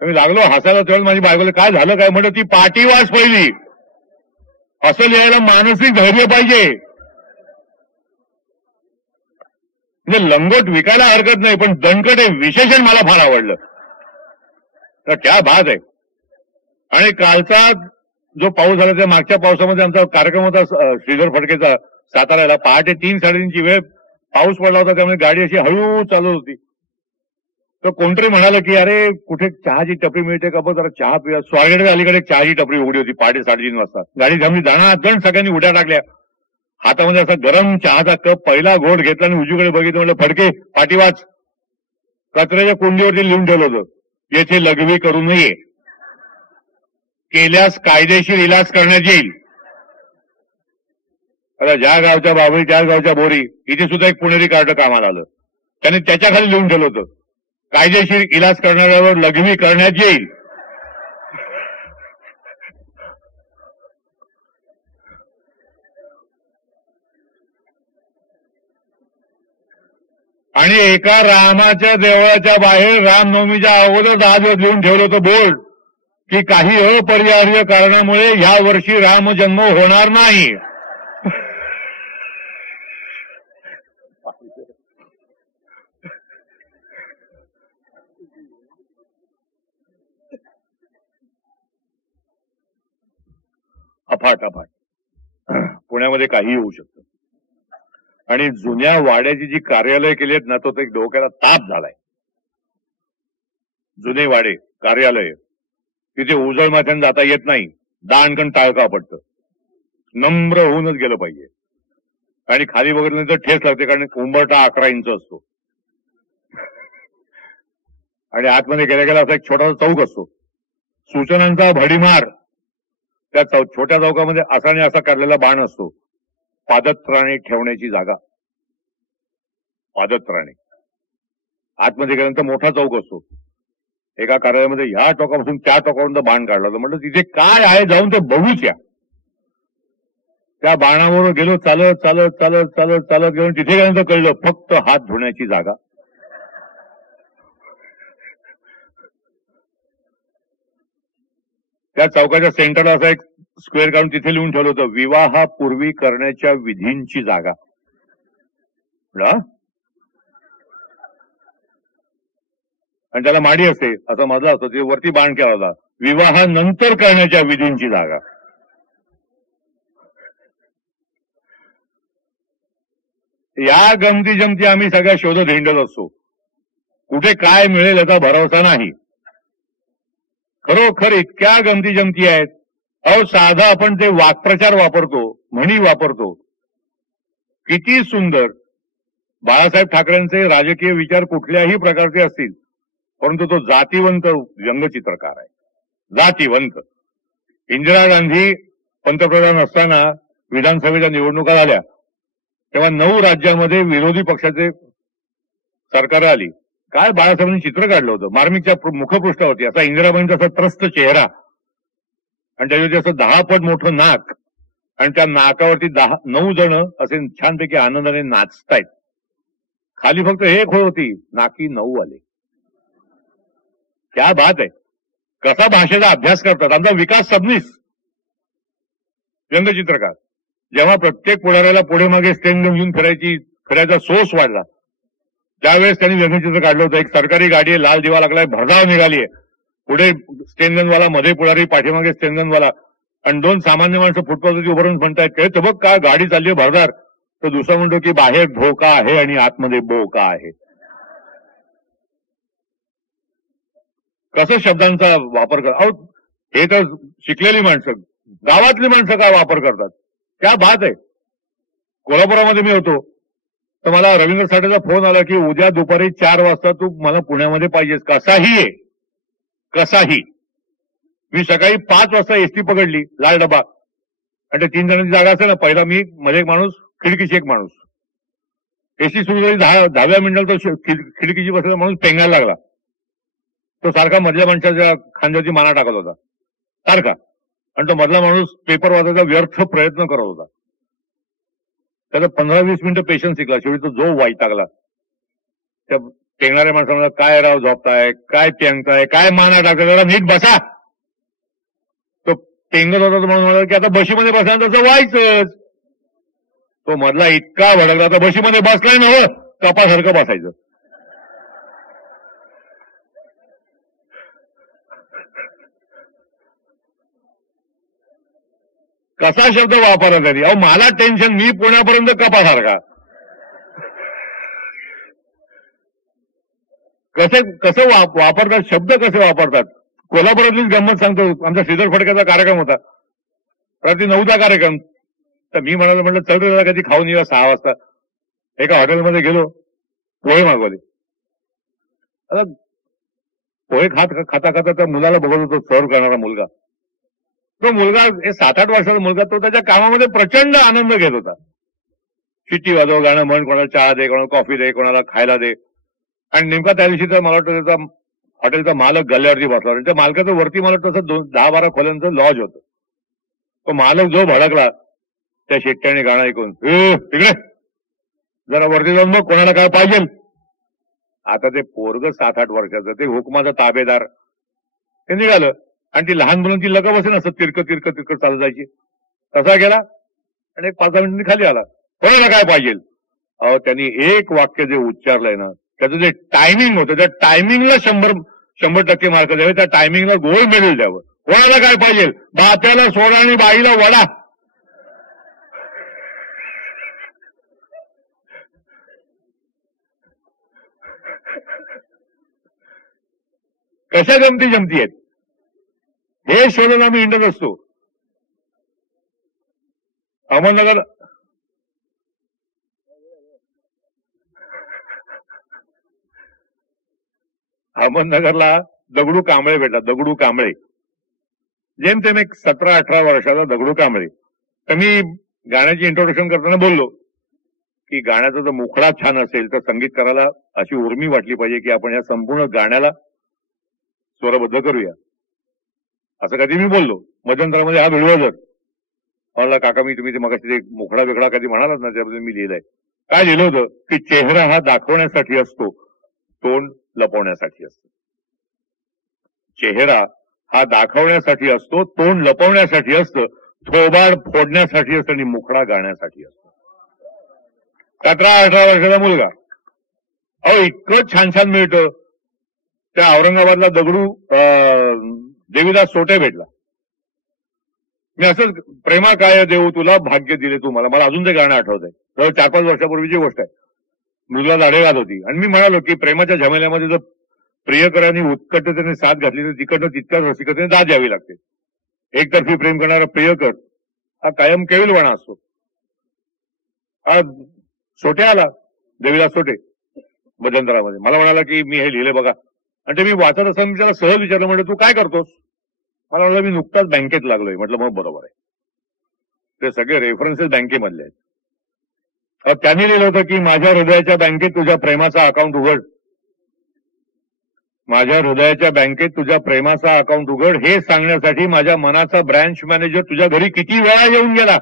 मी लागलो हसायला. तेव्हा माझी बायकोला काय झालं काय म्हणलं, ती पार्टी वाच पहिली. असं लिहायला मानसिक धैर्य पाहिजे. म्हणजे लंगोट विकायला हरकत नाही, पण दणकट हे विशेषण मला फार आवडलं. तर क्या बात आहे. आणि कालचा जो पाऊस झाला त्या मागच्या पावसामध्ये आमचा कार्यक्रम होता श्रीधर फडकेचा साताऱ्याला. पहाटे 3-3:30ची वेळ पाऊस पडला होता, त्यामुळे गाडी अशी हळू चालत होती. तर कोणतरी म्हणालं की अरे कुठे चहाची टपरी मिळते का बघ, जरा चहा पिऊया. स्वारगेटच्या अलीकडे चहाची टपरी उघडी होती पहाटे 3:30 वाजता. गाडी थांबली, दण सगळ्यांनी उड्या टाकल्या. हातामध्ये असा गरम चहाचा कप पहिला घोट घेतला आणि उजवीकडे बघितलं. म्हणलं फडके पाटी वाच. कचऱ्याच्या कुंडीवरती लिहून ठेवलं होतं, येथे लघवी करू नये, केल्यास कायदेशीर इलाज करण्यात येईल. आता ज्या गावच्या बाबळी त्या गावच्या बोरी, इथे सुद्धा एक पुणेरी कार्ड कामाला आलं. त्याने त्याच्या खाली लिहून ठेवलं होतं, कायदेशीर इलाज करणाऱ्यावर लघवी करण्यात येईल. आणि एका रामाच्या देवळाच्या बाहेर रामनवमीच्या अगोदर 10 दिवस लिहून ठेवलं होतं बोर्ड की काही अपरिहार्य कारणामुळे ह्या वर्षी रामजन्म होणार नाही. अफाट अफाट. पुण्यामध्ये काही होऊ शकतं. आणि जुन्या वाड्याची जी कार्यालय केली आहेत ना, तो एक डोक्याला ताप झालाय. जुने वाडे कार्यालय, तिथे उजळ माथ्यानं जाता येत नाही, दाणकन टाळका पडतं. नम्र होऊनच गेलं पाहिजे. आणि खाली बघितल्यानंतर ठेस लागते, कारण उंबरठा 11 इंच असतो. आणि आतमध्ये गेल्या गेला असा एक छोटासा चौक असतो, सूचनांचा भडीमार. त्या छोट्या चौकामध्ये असा आणि असा काढलेला बाण असतो, पादत्राणे ठेवण्याची जागा. पादत्राणे. आतमध्ये गेल्यानंतर मोठा चौक असतो. एका कार्यालयामध्ये ह्या टोकापासून त्या टोकापर्यंत बाण काढला होता. म्हटलं तिथे काय आहे, जाऊन ते बघूच या. त्या बाणावर गेलो, चालत चालत चालत चालत चालत गेलो. तिथे गेल्यानंतर कळलं फक्त हात धुण्याची जागा. त्या चौकाच्या सेंटरला असा एक स्क्वेअर काढून तिथे लिहून ठेवलं होतं, विवाहापूर्वी करण्याच्या विधींची जागा. आणि त्याला माडी असते, असं मजला असतो, तिथे वरती बाण केला होता, विवाहानंतर करण्याच्या विधींची जागा. या गमती जमती आम्ही सगळ्या शोधत हिंडत असतो. कुठे काय मिळेल याचा भरोसा नाही. खरोखर इतक्या गमती जमती आहेत. अहो साधा आपण ते वाक्प्रचार वापरतो, म्हणी वापरतो, किती सुंदर. बाळासाहेब ठाकरेंचे राजकीय विचार कुठल्याही प्रकारचे असतील, परंतु तो जातीवंत व्यंगचित्रकार आहे. जातीवंत. इंदिरा गांधी पंतप्रधान असताना विधानसभेच्या निवडणुका झाल्या, तेव्हा 9 राज्यांमध्ये विरोधी पक्षाचे सरकार आली. काय बाळासाहेबांनी चित्र काढलं होतं मार्मिकच्या मुखपृष्ठावरती, असा इंदिराबाईंचा असा त्रस्त चेहरा, आणि त्याच्यावरती असं 10 पट मोठं नाक, आणि त्या नाकावरती 9 जण असे छानपैकी आनंदाने नाचतायत. खाली फक्त एक होळ होती, नाकी 9 आले. क्या बात आहे. कसा भाषेचा अभ्यास करतात. आमचा विकास सबनीस. व्यंगचित्रकार. जेव्हा प्रत्येक पुढाऱ्याला पुढे मागे स्टेनगन घेऊन फिरायचा सोस वाढला, त्यावेळेस त्यांनी व्यंगचित्र काढलं होतं. एक सरकारी गाडी आहे, लाल दिवा लागलाय, भरधाव निघालीये, पुढे स्टेनगनवाला, मध्ये पुढारी, पाठीमागे स्टेनगनवाला, आणि 2 सामान्य माणसं फुटपाथवरती उभारून म्हणतायत, ते बघ का गाडी चालली आहे भरधार. तर दुसरा म्हणतो की बाहेर धोका आहे आणि आतमध्ये बोका आहे. कसं शब्दांचा वापर कर. अहो हे तर शिकलेली माणसं, गावातली माणसं काय वापर करतात. क्या बात आहे. कोल्हापुरामध्ये मी होतो तर मला रवींद्र साठेचा फोन आला की उद्या दुपारी 4 वाजता तू मला पुण्यामध्ये पाहिजेस, कसाही आहे, कसाही. मी सकाळी 5 वाजता एसटी पकडली, लाल डबा, आणि ते 3 जणांची जागा असेल ना, पहिला मी मध्ये एक माणूस, खिडकीशी एक माणूस. एसटी सुरू झाली 10व्या मिनिटाला तो खिडकीची बसलेला माणूस पेंगायला लागला. तो सारखा मधल्या माणसाच्या खांद्याची माना टाकत होता सारखा, आणि तो मधला माणूस पेपर वाचायचा व्यर्थ प्रयत्न करत होता. त्याचा 15-20 मिनिटं पेशन्स शिकला. शेवटी तो जो वैतागला. त्या पेंगणाऱ्या माणसाला, काय राव झोपताय, काय पेंगताय, काय माना टाकताय, जरा नीट बसा. तो पेंगत होता तो म्हणून म्हणाला की आता बशीमध्ये बसा, तसं व्हायचंच. तो मधला इतका भडकला, आता बशीमध्ये बसलाय ना, हो कपासारखं बसायचं. कसा शब्द वापरला तरी, अहो मला टेन्शन, मी पुण्यापर्यंत कपासारखा. कसं वापरतात शब्द, कसे वापरतात. कोल्हापुरातलीच गंमत सांगतो. आमचा श्रीधर फडक्याचा कार्यक्रम होता, रात्री 9चा कार्यक्रम. तर मी म्हटलं चल रे कधी खाऊन येऊया 6 वाजता. एका हॉटेलमध्ये गेलो, पोहे मागवले. आता पोहे खाता खाता त्या मुलाला बघत होतो, सर्व करणारा मुलगा. तो मुलगा 7-8 वर्षाचा मुलगा, तो त्याच्या कामामध्ये प्रचंड आनंद घेत होता. शिट्टी वाजव, गाणं म्हण, कोणाला चहा दे, कोणाला कॉफी दे, कोणाला खायला दे. आणि नेमका त्या दिवशी तर मला वाटतं त्याचा हॉटेलचा मालक गल्ल्यावरती बसला, आणि त्या मालकाचं वरती मला तसं 10-12 खोल्यांचं लॉज होतं. तो मालक जो भडकला त्या शेट्ट्याने गाणं ऐकून, तिकडे जरा वरती जाऊन मग कोणाला काय पाहिजे. आता ते पोरग 7-8 वर्षाचं, ते हुकमाचा ताबेदार, ते निघालं. आणि ती लहान मुलांची लगा बसे ना, असं तिरकत चालत जायची. तसा गेला आणि 5-10 मिनिटांनी खाली आला, कोणाला काय पाहिजे. अहो त्यांनी एक वाक्य जे उच्चारलंय ना, त्याचं जे टायमिंग होतं, त्या टायमिंगला 100% मार्क द्यावे, त्या टायमिंगला गोल्ड मेडल द्यावं. कोणाला काय पाहिजे, बात्याला सोडा आणि बाईला वडा. कशा गमती जमती आहेत हे शोधून आम्ही हिंडत असतो. अहमदनगरला दगडू कांबळे भेटला. दगडू कांबळे जेमतेम एक 17-18 वर्षाचा दगडू कांबळे. तर मी गाण्याची इंट्रोडक्शन करताना बोललो की गाण्याचा जर मुखडा छान असेल तर संगीतकाराला अशी उर्मी वाटली पाहिजे की आपण या संपूर्ण गाण्याला स्वरबद्ध करूया, असं कधी मी बोललो. मध्यंतरामध्ये हा व्हिडिओ म्हणला, काका मी तुम्ही ते मगाशी मुखडा वेगळा कधी म्हणालात ना, त्याबद्दल मी लिहिलंय. काय लिहिलं होतं की चेहरा हा दाखवण्यासाठी असतो, तोंड लपवण्यासाठी असतो. चेहरा हा दाखवण्यासाठी असतो, तोंड लपवण्यासाठी असतं, थोबाड फोडण्यासाठी असतं, आणि मुखडा गाण्यासाठी असतो. 17-18 वर्षाचा मुलगा, अहो इतकं छान छान मिळतं. त्या औरंगाबादला दगडू देवीदास सोटे भेटला. मी असंच, प्रेमा काय देऊ तुला भाग्य दिले तू मला. मला अजून ते गाणं आठवत आहे, जवळ 4-5 वर्षापूर्वीची गोष्ट आहे. मुलगा लाडेगात होती आणि मी म्हणालो की प्रेमाच्या झमेल्यामध्ये जर प्रियकरांनी उत्कटतेने साथ घातली तर तिकडनं तितक्याच रसिकतेने दाद यावी लागते. एकतर्फी प्रेम करणारा प्रियकर हा कायम केविलवाणा असतो. हा सोटे आला, देवीदास सोटे, मध्यंतरामध्ये. मला म्हणाला की मी हे लिहिले बघा. आणि ते मी वाचत असताना मी त्याला सहज विचारलं, म्हणजे तू काय करतोस. मला म्हणाला मी नुकताच बँकेत लागलोय. म्हटलं मग बरोबर आहे, ते सगळे रेफरन्सेस बँकेमधले आहेत. त्यांनी लिहिलं होतं की माझ्या हृदयाच्या बँकेत तुझ्या प्रेमाचा अकाउंट उघड, माझ्या हृदयाच्या बँकेत तुझ्या प्रेमाचा अकाउंट उघड, हे सांगण्यासाठी माझ्या मनाचा ब्रँच मॅनेजर तुझ्या घरी किती वेळा येऊन गेला.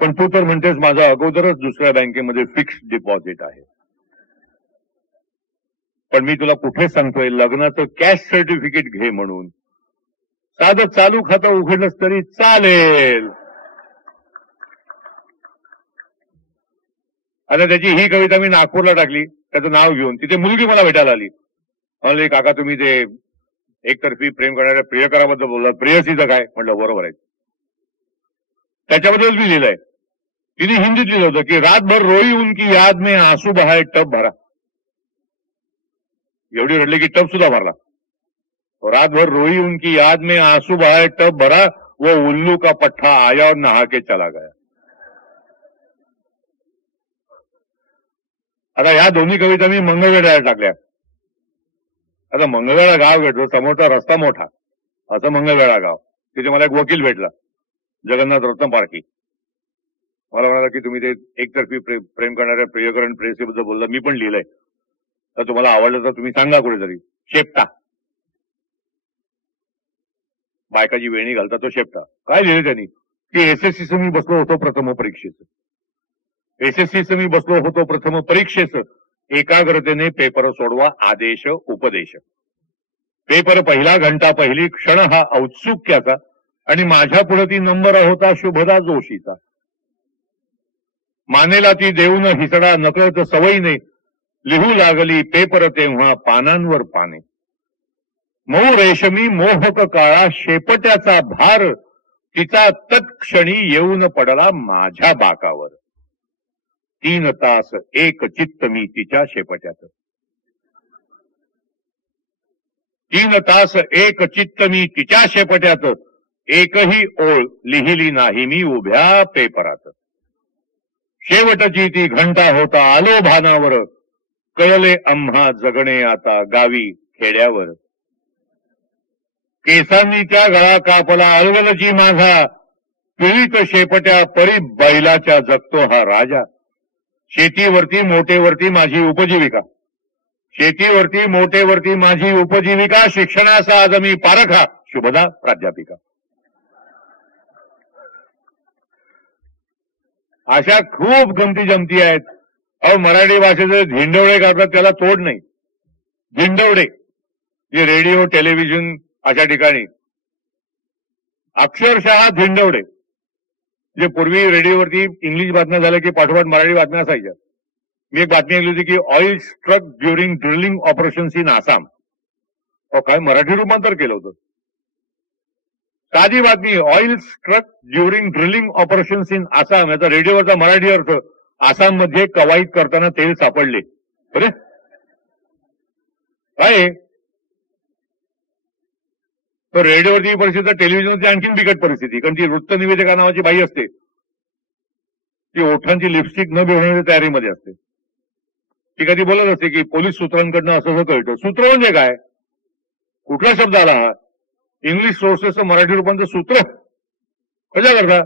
पण तू तर म्हणतेस माझा अगोदरच दुसऱ्या बँकेमध्ये फिक्स डिपॉझिट आहे. पण मी तुला कुठे सांगतोय, लग्नाचं कॅश सर्टिफिकेट घे म्हणून. साधं चालू खातं उघडलंच तरी चालेल. आता त्याची ही कविता मी नागपूरला टाकली त्याचं नाव घेऊन. तिथे मुलगी मला भेटायला आली. म्हणले काका तुम्ही ते एकतर्फी प्रेम करणाऱ्या प्रियकराबद्दल बोलला, प्रेयसीचं काय. म्हटलं बरोबर आहे, त्याच्याबद्दल मी लिहिलंय. तिने हिंदीत लिहिलं होतं की रातभर रोई उनकी याद में आंसू बहाए टब भरा. एवढी रडले की टब सुद्धा भरला. रातभर रोई उनकी याद में आंसू बहाए टब भरा, वो उल्लू का पट्टा आया और नहा के चला गया. आता ह्या दोन्ही कविता मी मंगळवेढ्याला टाकल्या. आता मंगळवेढा गाव घेतलं, समोरचा रस्ता मोठा, असं मंगळवेढा गाव. तिथे मला एक वकील भेटला, जगन्नाथ रत्न पारखी. मला म्हणाला की तुम्ही ते एकतर्फी प्रेम करणाऱ्या प्रियकरण प्रेयसीबद्दल बोलला, मी पण लिहिलंय, तर तुम्हाला आवडलं तर तुम्ही सांगा कुठेतरी. शेपटा, बायकाची वेणी घालता तो शेपटा. काय लिहिलं त्यांनी की एसएससीचं मी बसलो होतो प्रथम परीक्षेचं, एसएससीचं मी बसलो होतो प्रथम परीक्षेचं, एकाग्रतेने पेपर सोडवा आदेश उपदेश. पेपर पहिला घंटा पहिली क्षण हा औत्सुक्याचा, आणि माझ्या पुढे ती नंबर होता शुभदा जोशीचा. मानेला ती देऊन हिसडा नकळत सवयीने, लिहू लागली पेपर तेव्हा पानांवर पाने. मऊ रेशमी मोहक काळा शेपट्याचा भार, तिचा तत्क्षणी येऊन पडला माझ्या बाकावर. 3 तास एक चित्त मी तिच्या शेपट्यात, 3 तास एक चित्त मी तिच्या शेपट्यात, एकही ओळ लिहिली नाही मी उभ्या पेपरात. शेवटची ती घंटा होता आलो भानावर, कळले आम्हा जगणे आता गावी खेड्यावर. केसांनी त्या गळा कापला अलगलची माझा, पिळीत शेपट्या परी बैलाच्या जगतो हा राजा. शेतीवरती मोठेवरती माझी उपजीविका, शेतीवरती मोठेवरती माझी उपजीविका, शिक्षणाचा आज मी पारखा शुभदा प्राध्यापिका. अशा खूप गमती जमती आहेत. अहो, मराठी भाषेचे झिंडवडे काढतात त्याला तोड नाही. झिंडवडे जे रेडिओ टेलिव्हिजन अशा ठिकाणी अक्षरशः झिंडवडे, जे पूर्वी रेडिओवरती इंग्लिश बातम्या झाल्या की पाठोपाठ मराठी बातम्या असायच्या. मी एक बातमी ऐकली होती की oil struck during drilling operations in Assam. काय मराठी रूपांतर केलं होतं. साधी बातमी, oil struck during drilling operations in Assam, याचा रेडिओवरचा मराठी अर्थ, आसाम मध्ये कवायत करताना तेल सापडले. अरे काय तर रेडिओवरची परिस्थिती, टेलिव्हिजनवरची आणखीन बिकट परिस्थिती. कारण ती वृत्त निवेदिका नावाची बाई असते, ती ओठांची लिपस्टिक न बिघडण्याच्या तयारीमध्ये असते. ती कधी बोलत असते की पोलीस सूत्रांकडनं असं कळतं. सूत्र म्हणजे काय, कुठला शब्द आला हा? इंग्लिश सोर्सेसचं मराठी रूपांतर सूत्र कशा करता?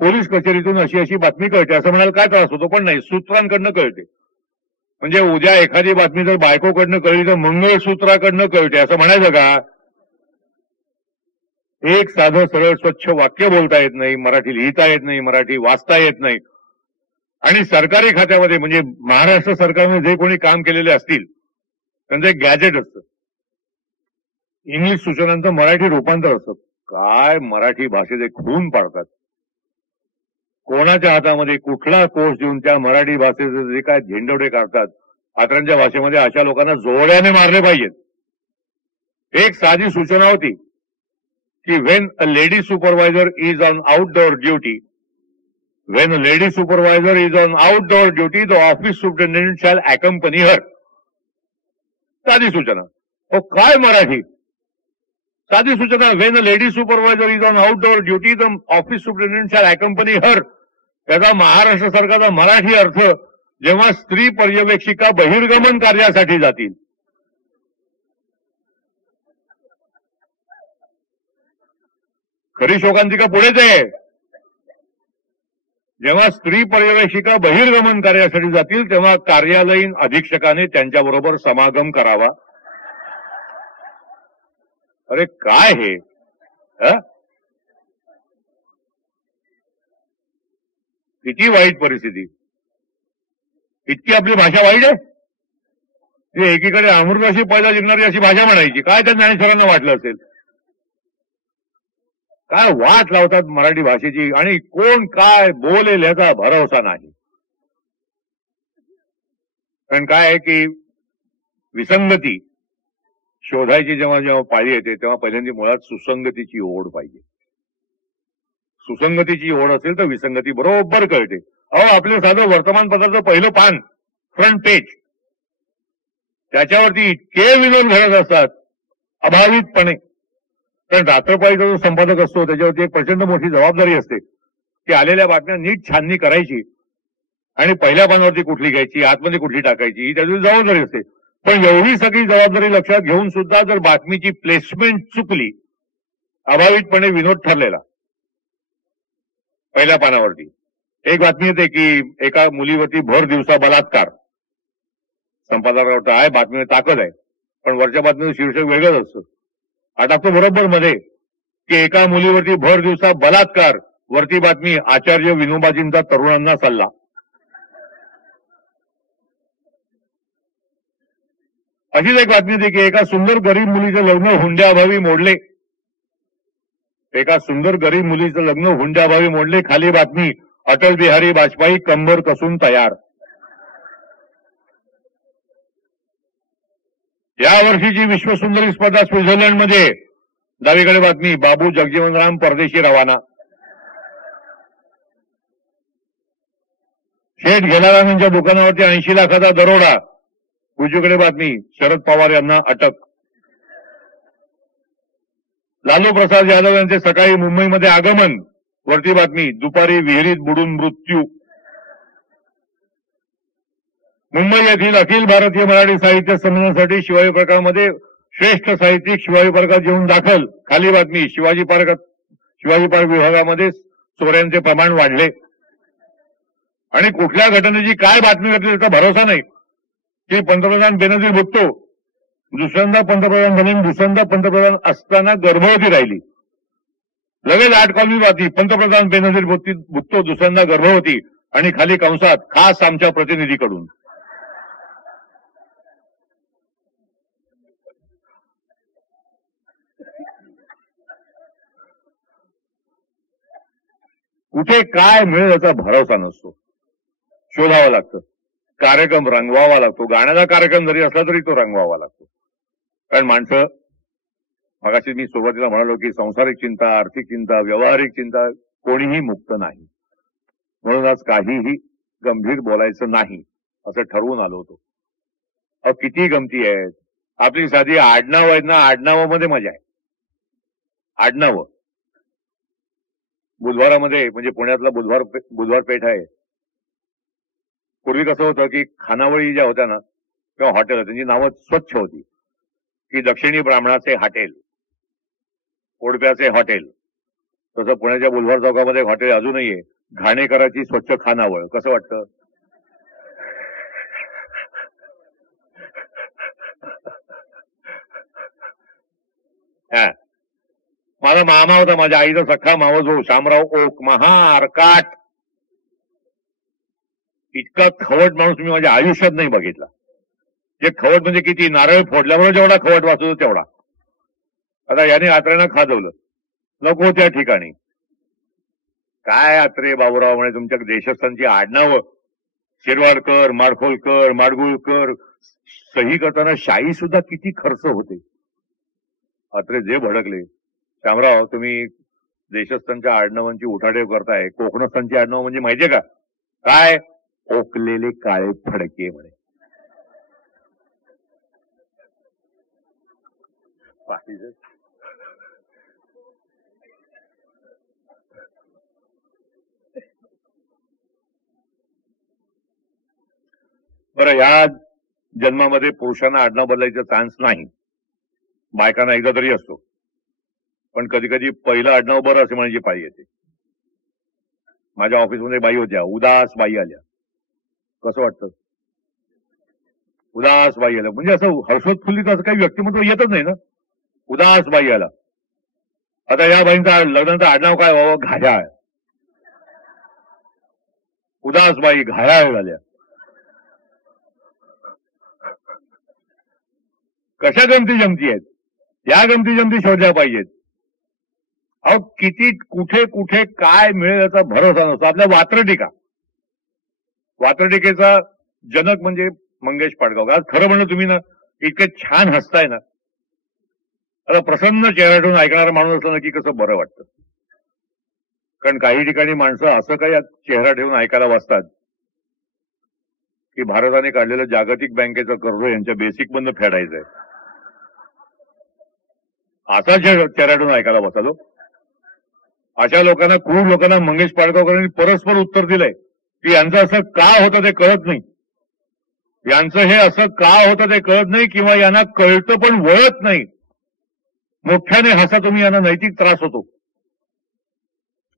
पोलीस कचेरीतून अशी अशी बातमी कळते असं म्हणायला काय त्रास होतो, पण नाही, सूत्रांकडनं कळते. म्हणजे उद्या एखादी बातमी जर बायकोकडनं कळली तर मंगळसूत्राकडनं कळते असं म्हणायचं का? एक साधं सरळ स्वच्छ वाक्य बोलता येत नाही, मराठी लिहिता येत नाही, मराठी वाचता येत नाही. आणि सरकारी खात्यामध्ये म्हणजे महाराष्ट्र सरकारने जे कोणी काम केलेले असतील त्यांचं एक गॅजेट असतं, इंग्लिश सूचनांचं मराठी रूपांतर असतं. काय मराठी भाषेचे खून पाडतात. कोणाच्या हातामध्ये कुठला कोर्स देऊन त्या मराठी भाषेचे जे काय झेंडवडे काढतात. आदरांच्या भाषेमध्ये अशा लोकांना जोड्याने मारले पाहिजेत. एक साधी सूचना होती की when a lady supervisor is on outdoor duty, when a lady supervisor is on outdoor duty the office superintendent shall accompany her. साधी सूचना. काय मराठी साधी सूचना, when a lady supervisor is on outdoor duty the office superintendent shall accompany her. त्याचा महाराष्ट्र सरकारचा मराठी अर्थ, जेव्हा स्त्री पर्यवेक्षिका बहिर्गमन कार्यासाठी जातील. खरी शोकांतिका पुढेच आहे. जेव्हा स्त्री पर्यवेक्षिका बहिर्गमन कार्यासाठी जातील तेव्हा कार्यालयीन अधीक्षकाने त्यांच्याबरोबर समागम करावा. अरे काय हे, किती वाईट परिस्थिती. इतकी आपली भाषा वाईट आहे. ती एकीकडे अमृताशी पैदा जिंकणारी अशी भाषा म्हणायची. काय त्या ज्ञानेश्वरांना वाटलं असेल. काय वाट लावतात मराठी भाषेची, आणि कोण काय बोलेल याचा भरोसा नाही. कारण काय आहे की विसंगती शोधायची जेव्हा जेव्हा पाळी येते तेव्हा पहिल्यांदा मुळात सुसंगतीची ओढ पाहिजे. सुसंगतीची ओढ असेल तर विसंगती बरोबर कळते. अहो, आपलं साधं वर्तमानपत्राचं पहिलं पान, फ्रंट पेज, त्याच्यावरती इतके विनोद घडत असतात अभावितपणे. कारण रात्रपाळीचा जो संपादक असतो त्याच्यावरती एक प्रचंड मोठी जबाबदारी असते की आलेल्या बातम्या नीट छाननी करायची आणि पहिल्या पानावरती कुठली घ्यायची, आतमध्ये कुठली टाकायची, ही त्याची जबाबदारी असते. पण एवढी सगळी जबाबदारी लक्षात घेऊन सुद्धा जर बातमीची प्लेसमेंट चुकली, अभावितपणे विनोद ठरलेला. पहिल्या पानावरती एक बातमी येते की एका मुलीवरती भर दिवसा बलात्कार. संपादकावर आहे, बातमीमध्ये ताकद आहे, पण वरच्या बातमीचं शीर्षक वेगळंच असतं. टाकतो बरोबर मध्ये की एका मुलीवरती भर दिवसा बलात्कार, वरती बातमी आचार्य विनोबाजींचा तरुणांना सल्ला. अशीच एक बातमी होती की एका सुंदर गरीब मुलीचं लग्न हुंड्याअभावी मोडले. एका सुंदर गरीब मुलीचं लग्न हुंड्याअभावी मोडले. खाली बातमी अटल बिहारी वाजपेयी कंबर कसून तयार. या वर्षीची विश्वसुंदरी स्पर्धा स्वित्झर्लंडमध्ये. डावीकडे बातमी बाबू जगजीवनराम परदेशी रवाना. शेठ घेलारामांच्या दुकानावरती 80 लाखाचा दरोडा. उजवीकडे बातमी शरद पवार यांना अटक. लालू प्रसाद यादव यांचे सकाळी मुंबईमध्ये आगमन. वरती बातमी दुपारी विहिरीत बुडून मृत्यू. मुंबई येथील अखिल भारतीय मराठी साहित्य संमेलनासाठी शिवाजी पार्कमध्ये श्रेष्ठ साहित्यिक शिवाजी पार्कात येऊन दाखल. खाली बातमी शिवाजी पार्क विभागामध्ये चोऱ्यांचे प्रमाण वाढले. आणि कुठल्या घटनेची काय बातमी घातली त्याचा भरोसा नाही. की पंतप्रधान बेनजीर भुट्टो दुसऱ्यांदा पंतप्रधान झाले, दुसऱ्यांदा पंतप्रधान असताना गर्भवती राहिली. लगेच 8 कॉलमी बातमी पंतप्रधान बेनजीर भुट्टो दुसऱ्यांदा गर्भवती. आणि खाली कंसात खास आमच्या प्रतिनिधीकडून. कुठे काय मिळेल याचा भरोसा नसतो. शोधावा लागतं, कार्यक्रम रंगवावा लागतो. गाण्याचा कार्यक्रम जरी असला तरी तो रंगवावा लागतो. कारण माणसं, मगाशी मी सुरुवातीला म्हणालो की संसारिक चिंता, आर्थिक चिंता, व्यावहारिक चिंता कोणीही मुक्त नाही. म्हणून आज काहीही गंभीर बोलायचं नाही असं ठरवून आलो होतो. किती गमती आहेत. आपली साधी आडनाव आहेत ना, आडनावामध्ये मजा आहे. आडनावं बुधवारामध्ये, म्हणजे पुण्यातला बुधवार पेठ आहे. पूर्वी कसं होतं की खानावळी ज्या होत्या ना किंवा हॉटेल, त्यांची नावं स्वच्छ होती. की दक्षिणी ब्राह्मणाचे हॉटेल, ओडप्याचे हॉटेल. तसं पुण्याच्या बुधवार चौकामध्ये हॉटेल अजूनही आहे. घाणेकराची स्वच्छ खानावळ. कसं वाटतं? माझा मामा होता, माझ्या आईचा सख्खा मावस शामराव ओक, महाआरकाट. इतका खवट माणूस मी माझ्या आयुष्यात नाही बघितला. जे खवट म्हणजे किती, नारळ फोडल्यावर जेवढा खवट वाचतो तेवढा. आता याने आत्र्यांना खाजवलं, नको त्या ठिकाणी. काय आत्रे बाबूराव म्हणे तुमच्या देशस्थांची आडनावं. शिरवाडकर, माडखोलकर, माडगुळकर. सही करताना शाही सुद्धा किती खर्च होते. आत्रे जे भडकले. शामराव, तुम्ही देशस्थांच्या आडनावांची उठाठेव करताय. कोकणस्थांची आडनाव म्हणजे माहितीये का? काय? ओकलेले काळे फडके म्हणे. बरं, या जन्मामध्ये पुरुषांना आडनाव बदलायचा चान्स नाही. बायकांना एकदा तरी असतो. पण कधी कधी पहिलं आडनाव बरं असे म्हणायची पाळी येते. माझ्या ऑफिसमध्ये बाई होत्या, उदास बाई आल्या. कसं वाटतं? उदास बाई आल्या म्हणजे असं हर्षोत्फुल्लित असं काही व्यक्तिमत्व येतच नाही ना. उदास बाई आला. आता या बाईंचा लग्नाचं आडनाव काय व्हावं? घायाळ. उदास बाई घायाळ झाल्या. कशा गमती जमती आहेत? या गमती जमती शोधल्या पाहिजेत. अहो, किती कुठे कुठे काय मिळेल याचा भरोसा नसतो. आपल्या वात्रटिका, वात्रटिकेचा जनक म्हणजे मंगेश पाडगावकर. आज खरं म्हणलं तुम्ही ना, इतके छान हसताय ना. आता प्रसन्न चेहरा ठेवून ऐकणारा माणूस असला ना की कसं बरं वाटतं. कारण काही ठिकाणी माणसं असं काही चेहरा ठेवून ऐकायला बसतात की भारताने काढलेलं जागतिक बँकेचं कर्ज यांच्या बेसिक मधनं फेडायचंय. असा चेहरा ठेवून ऐकायला बसालो. अशा लोकांना, क्रूर लोकांना मंगेश पाडगावकरांनी परस्पर उत्तर दिलंय की यांचं असं का होतं ते कळत नाही, यांचं हे असं का होतं ते कळत नाही, किंवा यांना कळतं पण वळत नाही. मोठ्याने हसा तुम्ही, यांना नैतिक त्रास होतो.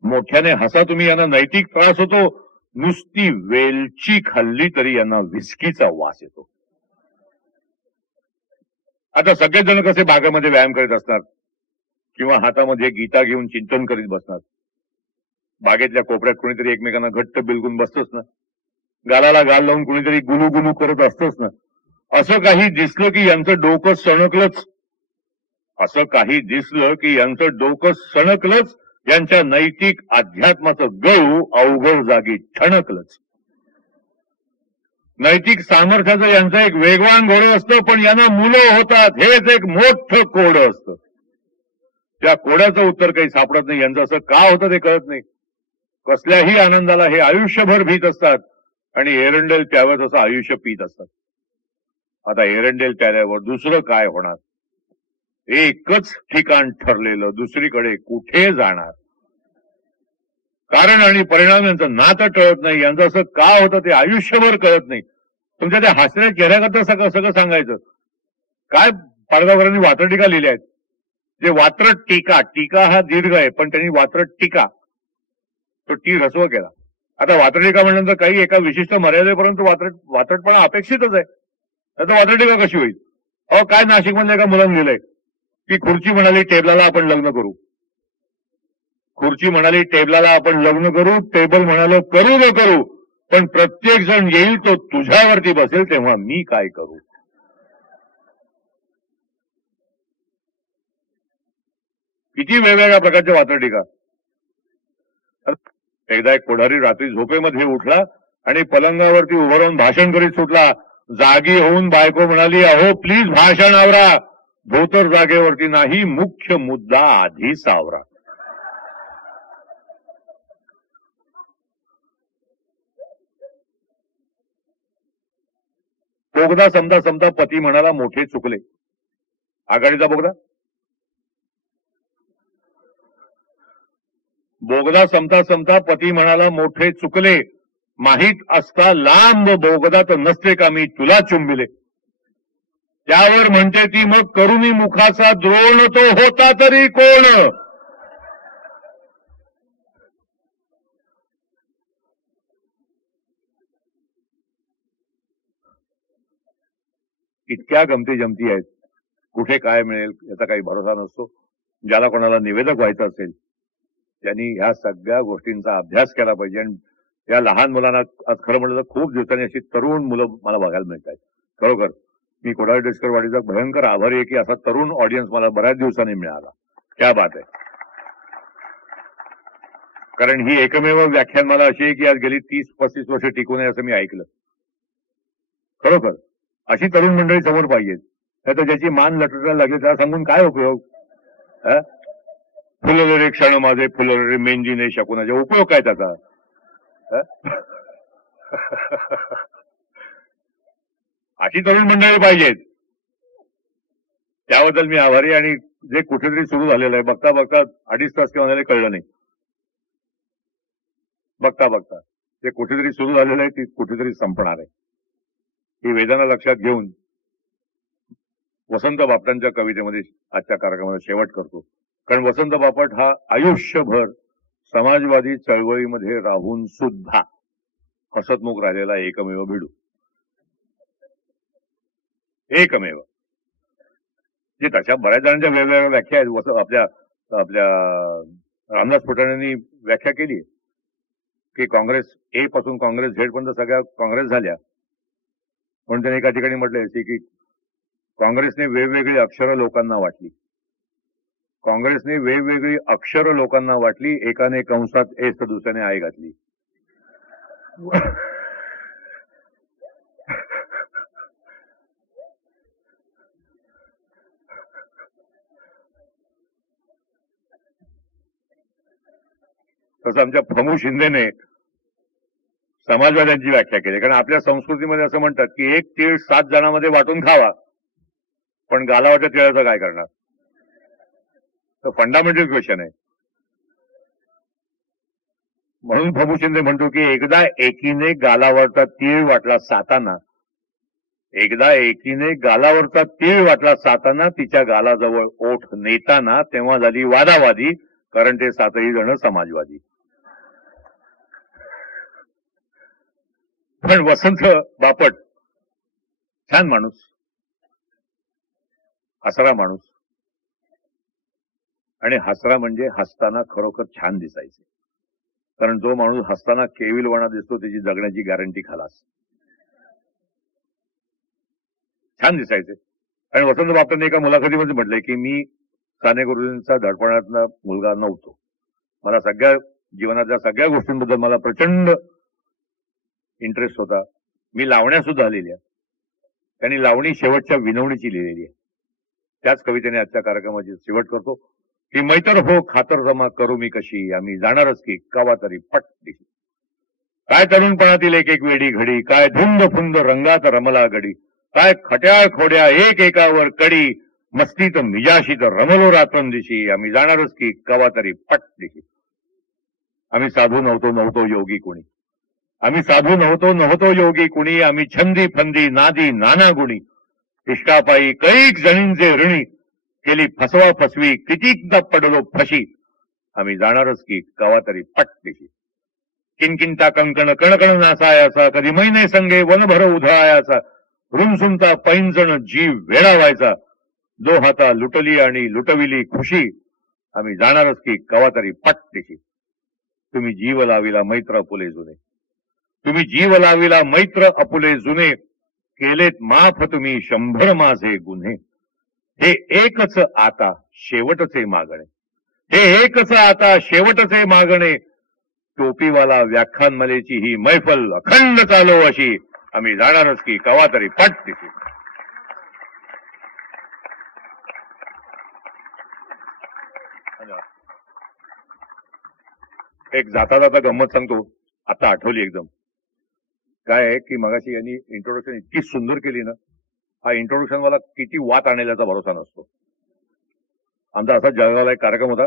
मोठ्याने हसा तुम्ही, यांना नैतिक त्रास होतो. नुसती वेलची खाल्ली तरी यांना विस्कीचा वास येतो. आता सगळेच जण कसे बागेमध्ये व्यायाम करीत असणार किंवा हातामध्ये गीता घेऊन चिंतन करीत बसणार. बागेतल्या कोपऱ्यात कोणीतरी एकमेकांना घट्ट बिलगून बसतोच ना, गालाला गाल लावून कोणीतरी गुलू गुलू करत असतोच ना. असं काही दिसलं की यांचं डोकं सणकलंच, असं काही दिसलं की यांचं डोकं सणकलंच, यांच्या नैतिक अध्यात्माचं गळू अवघड जागी ठणकलंच. नैतिक सामर्थ्याचं यांचं एक वेगवान घोडं असतं, पण यांना मुलं होतात हेच एक मोठं कोडं असतं. त्या कोड्याचं उत्तर काही सापडत नाही. यांचं असं का होतं ते कळत नाही. कसल्याही आनंदाला हे आयुष्यभर भीत असतात आणि एरंडेल प्यावं तसं आयुष्य पीत असतात. आता एरंडेल प्याल्यावर दुसरं काय होणार, एकच ठिकाण ठरलेलं, दुसरीकडे कुठे जाणार. कारण आणि परिणाम यांचं नातं टळत नाही. यांचं असं का होतं ते आयुष्यभर कळत नाही. तुमच्या त्या हसऱ्या चेहऱ्याकरता सगळं सांगायचं काय. पाडगावकरांनी वात्रटिका लिहिल्या आहेत, जे वात्रट टीका, टीका हा दीर्घ आहे पण त्यांनी वात्रट टीका तो टी रस्व केला. आता वात्रटिका म्हणल्यानंतर काही एका विशिष्ट मर्यादेपर्यंत वात्रटपणा अपेक्षितच आहे. तर वात्रटिका कशी होईल. अहो काय नाशिक मधल्या एका मुलांनी लिहिलंय की खुर्ची म्हणाली टेबलाला आपण लग्न करू, खुर्ची म्हणाली टेबलाला आपण लग्न करू, टेबल म्हणालो करू न करू, पण प्रत्येक जण येईल तो तुझ्यावरती बसेल तेव्हा मी काय करू. किती वेगवेगळ्या प्रकारच्या वात्रटिका. एकदा एक कोढारी रात्री झोपेमध्ये उठला आणि पलंगावरती उभं राहून भाषण करीत सुटला. जागी होऊन बायको म्हणाली, अहो प्लीज भाषण आवरा. धोतर जागेवरती नाही, मुख्य मुद्दा आधी सावरा. बोगदा समता समता पती म्हणाला, मोठे चुकले. आघाडीचा बोगदा, बोगदा समता समता पती म्हणाला, मोठे चुकले. माहीत असता लांब बोगदा तर नसते का मी तुला चुंबिले. त्यावर म्हणते ती, मग करुणी मुखाचा द्रोण तो होता तरी कोण. इतक्या गमती जमती आहेत, कुठे काय मिळेल याचा काही भरोसा नसतो. ज्याला कोणाला निवेदक व्हायचं असेल त्यांनी ह्या सगळ्या गोष्टींचा अभ्यास केला पाहिजे. आणि या लहान मुलांना आज खरं म्हटलं तर खूप दिवसांनी अशी तरुण मुलं मला बघायला मिळत आहेत. खरोखर मी कोडाळी डेस्करवाडीचा भयंकर आभारी आहे की असा तरुण ऑडियन्स मला बऱ्याच दिवसांनी मिळाला. क्या बात आहे. कारण ही एकमेव व्याख्यान मला अशी आहे की आज गेली 30-35 वर्ष टिकून आहे असं मी ऐकलं. खरोखर अशी तरुण मंडळी समोर पाहिजेत. नाही तर ज्याची मान लटकायला लागली त्याला सांगून काय उपयोग. फुलले रे क्षण माझे फुलले रे मेंदीने शकुनाचे, उपयोग काय त्याचा. अशी तरुण मंडळी पाहिजेत. त्याबद्दल मी आभारी. आणि जे कुठेतरी सुरू झालेलं आहे, बघता बघता 2.5 तास किंवा झाले कळलं नाही. बघता बघता ते कुठेतरी सुरू झालेलं आहे, ती कुठेतरी संपणार आहे. ही वेदना लक्षात घेऊन वसंत बापटांच्या कवितेमध्ये आजच्या कार्यक्रमाचा शेवट करतो. कारण वसंत बापट हा आयुष्यभर समाजवादी चळवळीमध्ये राहून सुद्धा हसतमुख राहिलेला एकमेव भिडू. एकमेव. जे तशा बऱ्याच जणांच्या वेगवेगळ्या व्याख्या आहेत. आपल्या रामदास फुटाण्यांनी व्याख्या केली की काँग्रेस ए पासून काँग्रेस झेड पर्यंत सगळ्या काँग्रेस झाल्या. म्हणून त्यांनी एका ठिकाणी म्हटलंय की काँग्रेसने वेगवेगळी अक्षरं लोकांना वाटली. काँग्रेसने वेगवेगळी अक्षरं लोकांना वाटली. एकाने कंसात ए तर दुसऱ्याने आय घातली. तसं आमच्या फमू शिंदेने समाजवाद्यांची व्याख्या केली. कारण आपल्या संस्कृतीमध्ये असं म्हणतात की एक तीळ 7 जणांमध्ये वाटून खावा, पण गालावाच्या तिळाचं काय करणार. तर फंडामेंटल क्वेश्चन आहे. म्हणून प्रभू शिंदे म्हणतो की एकदा एकीने गालावरचा तीळ वाटला साताना, एकदा एकीने गालावरचा तीळ वाटला साताना, तिच्या गालाजवळ ओठ नेताना, तेव्हा झाली वादावादी, कारण ते सातही जण समाजवादी. पण वसंत बापट छान माणूस, हसरा माणूस, आणि हसरा म्हणजे हसताना खरोखर छान दिसायचे. कारण जो माणूस हसताना केविलवाणा दिसतो त्याची जगण्याची गॅरंटी खलास. छान दिसायचे. आणि वसंत बापटांनी एका मुलाखतीमध्ये म्हटलंय की मी साने गुरुजींचा धडपणातला मुलगा नव्हतो. मला सगळ्या जीवनातल्या सगळ्या गोष्टींबद्दल मला प्रचंड इंटरेस्ट होता. मी लावण्या सुद्धा लिहिल्या. त्यांनी लावणी शेवटच्या विनवणीची लिहिलेली आहे. त्याच कवितेने आजच्या कार्यक्रमाची शेवट करतो की मैतर हो खातर जमा करू मी कशी, आम्ही जाणारच की कवा तरी पट दिशी. काय तरुणपणातील एक एक वेडी घडी, काय धुंद फुंद रंगात रमला गडी, काय खट्याळ खोड्या एक एकावर कडी, मस्तीत मिजाशी तर रमलो रातून दिशी, आम्ही जाणारच की कवा तरी पट दिशी. आम्ही साधू नव्हतो योगी कुणी, आम्ही साधू नव्हतो योगी कुणी, आम्ही छंदी फंदी नादी नाना गुणी, इष्टापायी कैक जणींचे ऋणी, केली फसवा फसवी कितीकदा पडलो फशी, आम्ही जाणारच की कवा तरी पट दिशी. किनकिनता कणकण कणकण नासायाचा, कधी महिने संगे वनभर उधळायाचा, रुमसुमता पैंजण जीव वेडा व्हायचा, जो हाता लुटली आणि लुटविली खुशी, आम्ही जाणारच की कवा तरी पट दिशी. तुम्ही जीव लाविला मैत्र अपुले जुने, तुम्ही जीव लाविला मैत्र अपुले जुने, केलेत माफ तुम्ही 100 माझे गुन्हे. हे एकच आता शेवटचे मागणे, हे एकच आता शेवटचे मागणे, टोपीवाला व्याख्यानमालेची ही मैफल अखंड चालो अशी, आम्ही जाणारच की कवा तरी पट दिशी. एक जाता जाता गंमत सांगतो, आता आठवली एकदम. काय आहे की मगाशी यांनी इंट्रोडक्शन इतकी सुंदर केली ना, हा इंट्रोडक्शन वाला किती वात आणण्याचा भरोसा नसतो. आमचा असा जळगावला एक कार्यक्रम होता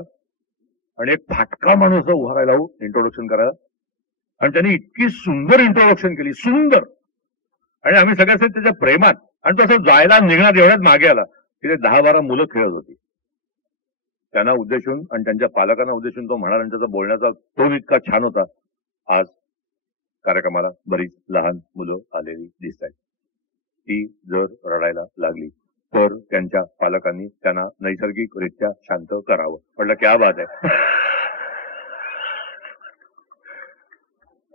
आणि एक फाटका माणूस उभा राहिला हो इंट्रोडक्शन करायला, आणि त्यांनी इतकी सुंदर इंट्रोडक्शन केली, सुंदर. आणि आम्ही सगळ्याचे त्याच्या प्रेमात, आणि तसं जायला निघण्यात एवढ्यात मागे आला तिथे 10-12 मुलं खेळत होती. त्यांना उद्देशून आणि त्यांच्या पालकांना उद्देशून तो म्हणाला, आणि त्याचा बोलण्याचा टोन इतका छान होता. आज कार्यक्रमाला बरीच लहान मुलं आलेली दिसत आहेत. ती जर रडायला लागली तर त्यांच्या पालकांनी त्यांना नैसर्गिकरित्या शांत करावं. म्हटलं क्या बात आहे.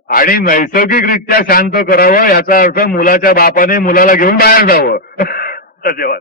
आणि नैसर्गिकरित्या शांत करावं याचा अर्थ मुलाच्या बापाने मुलाला घेऊन बाहेर जावं. धन्यवाद.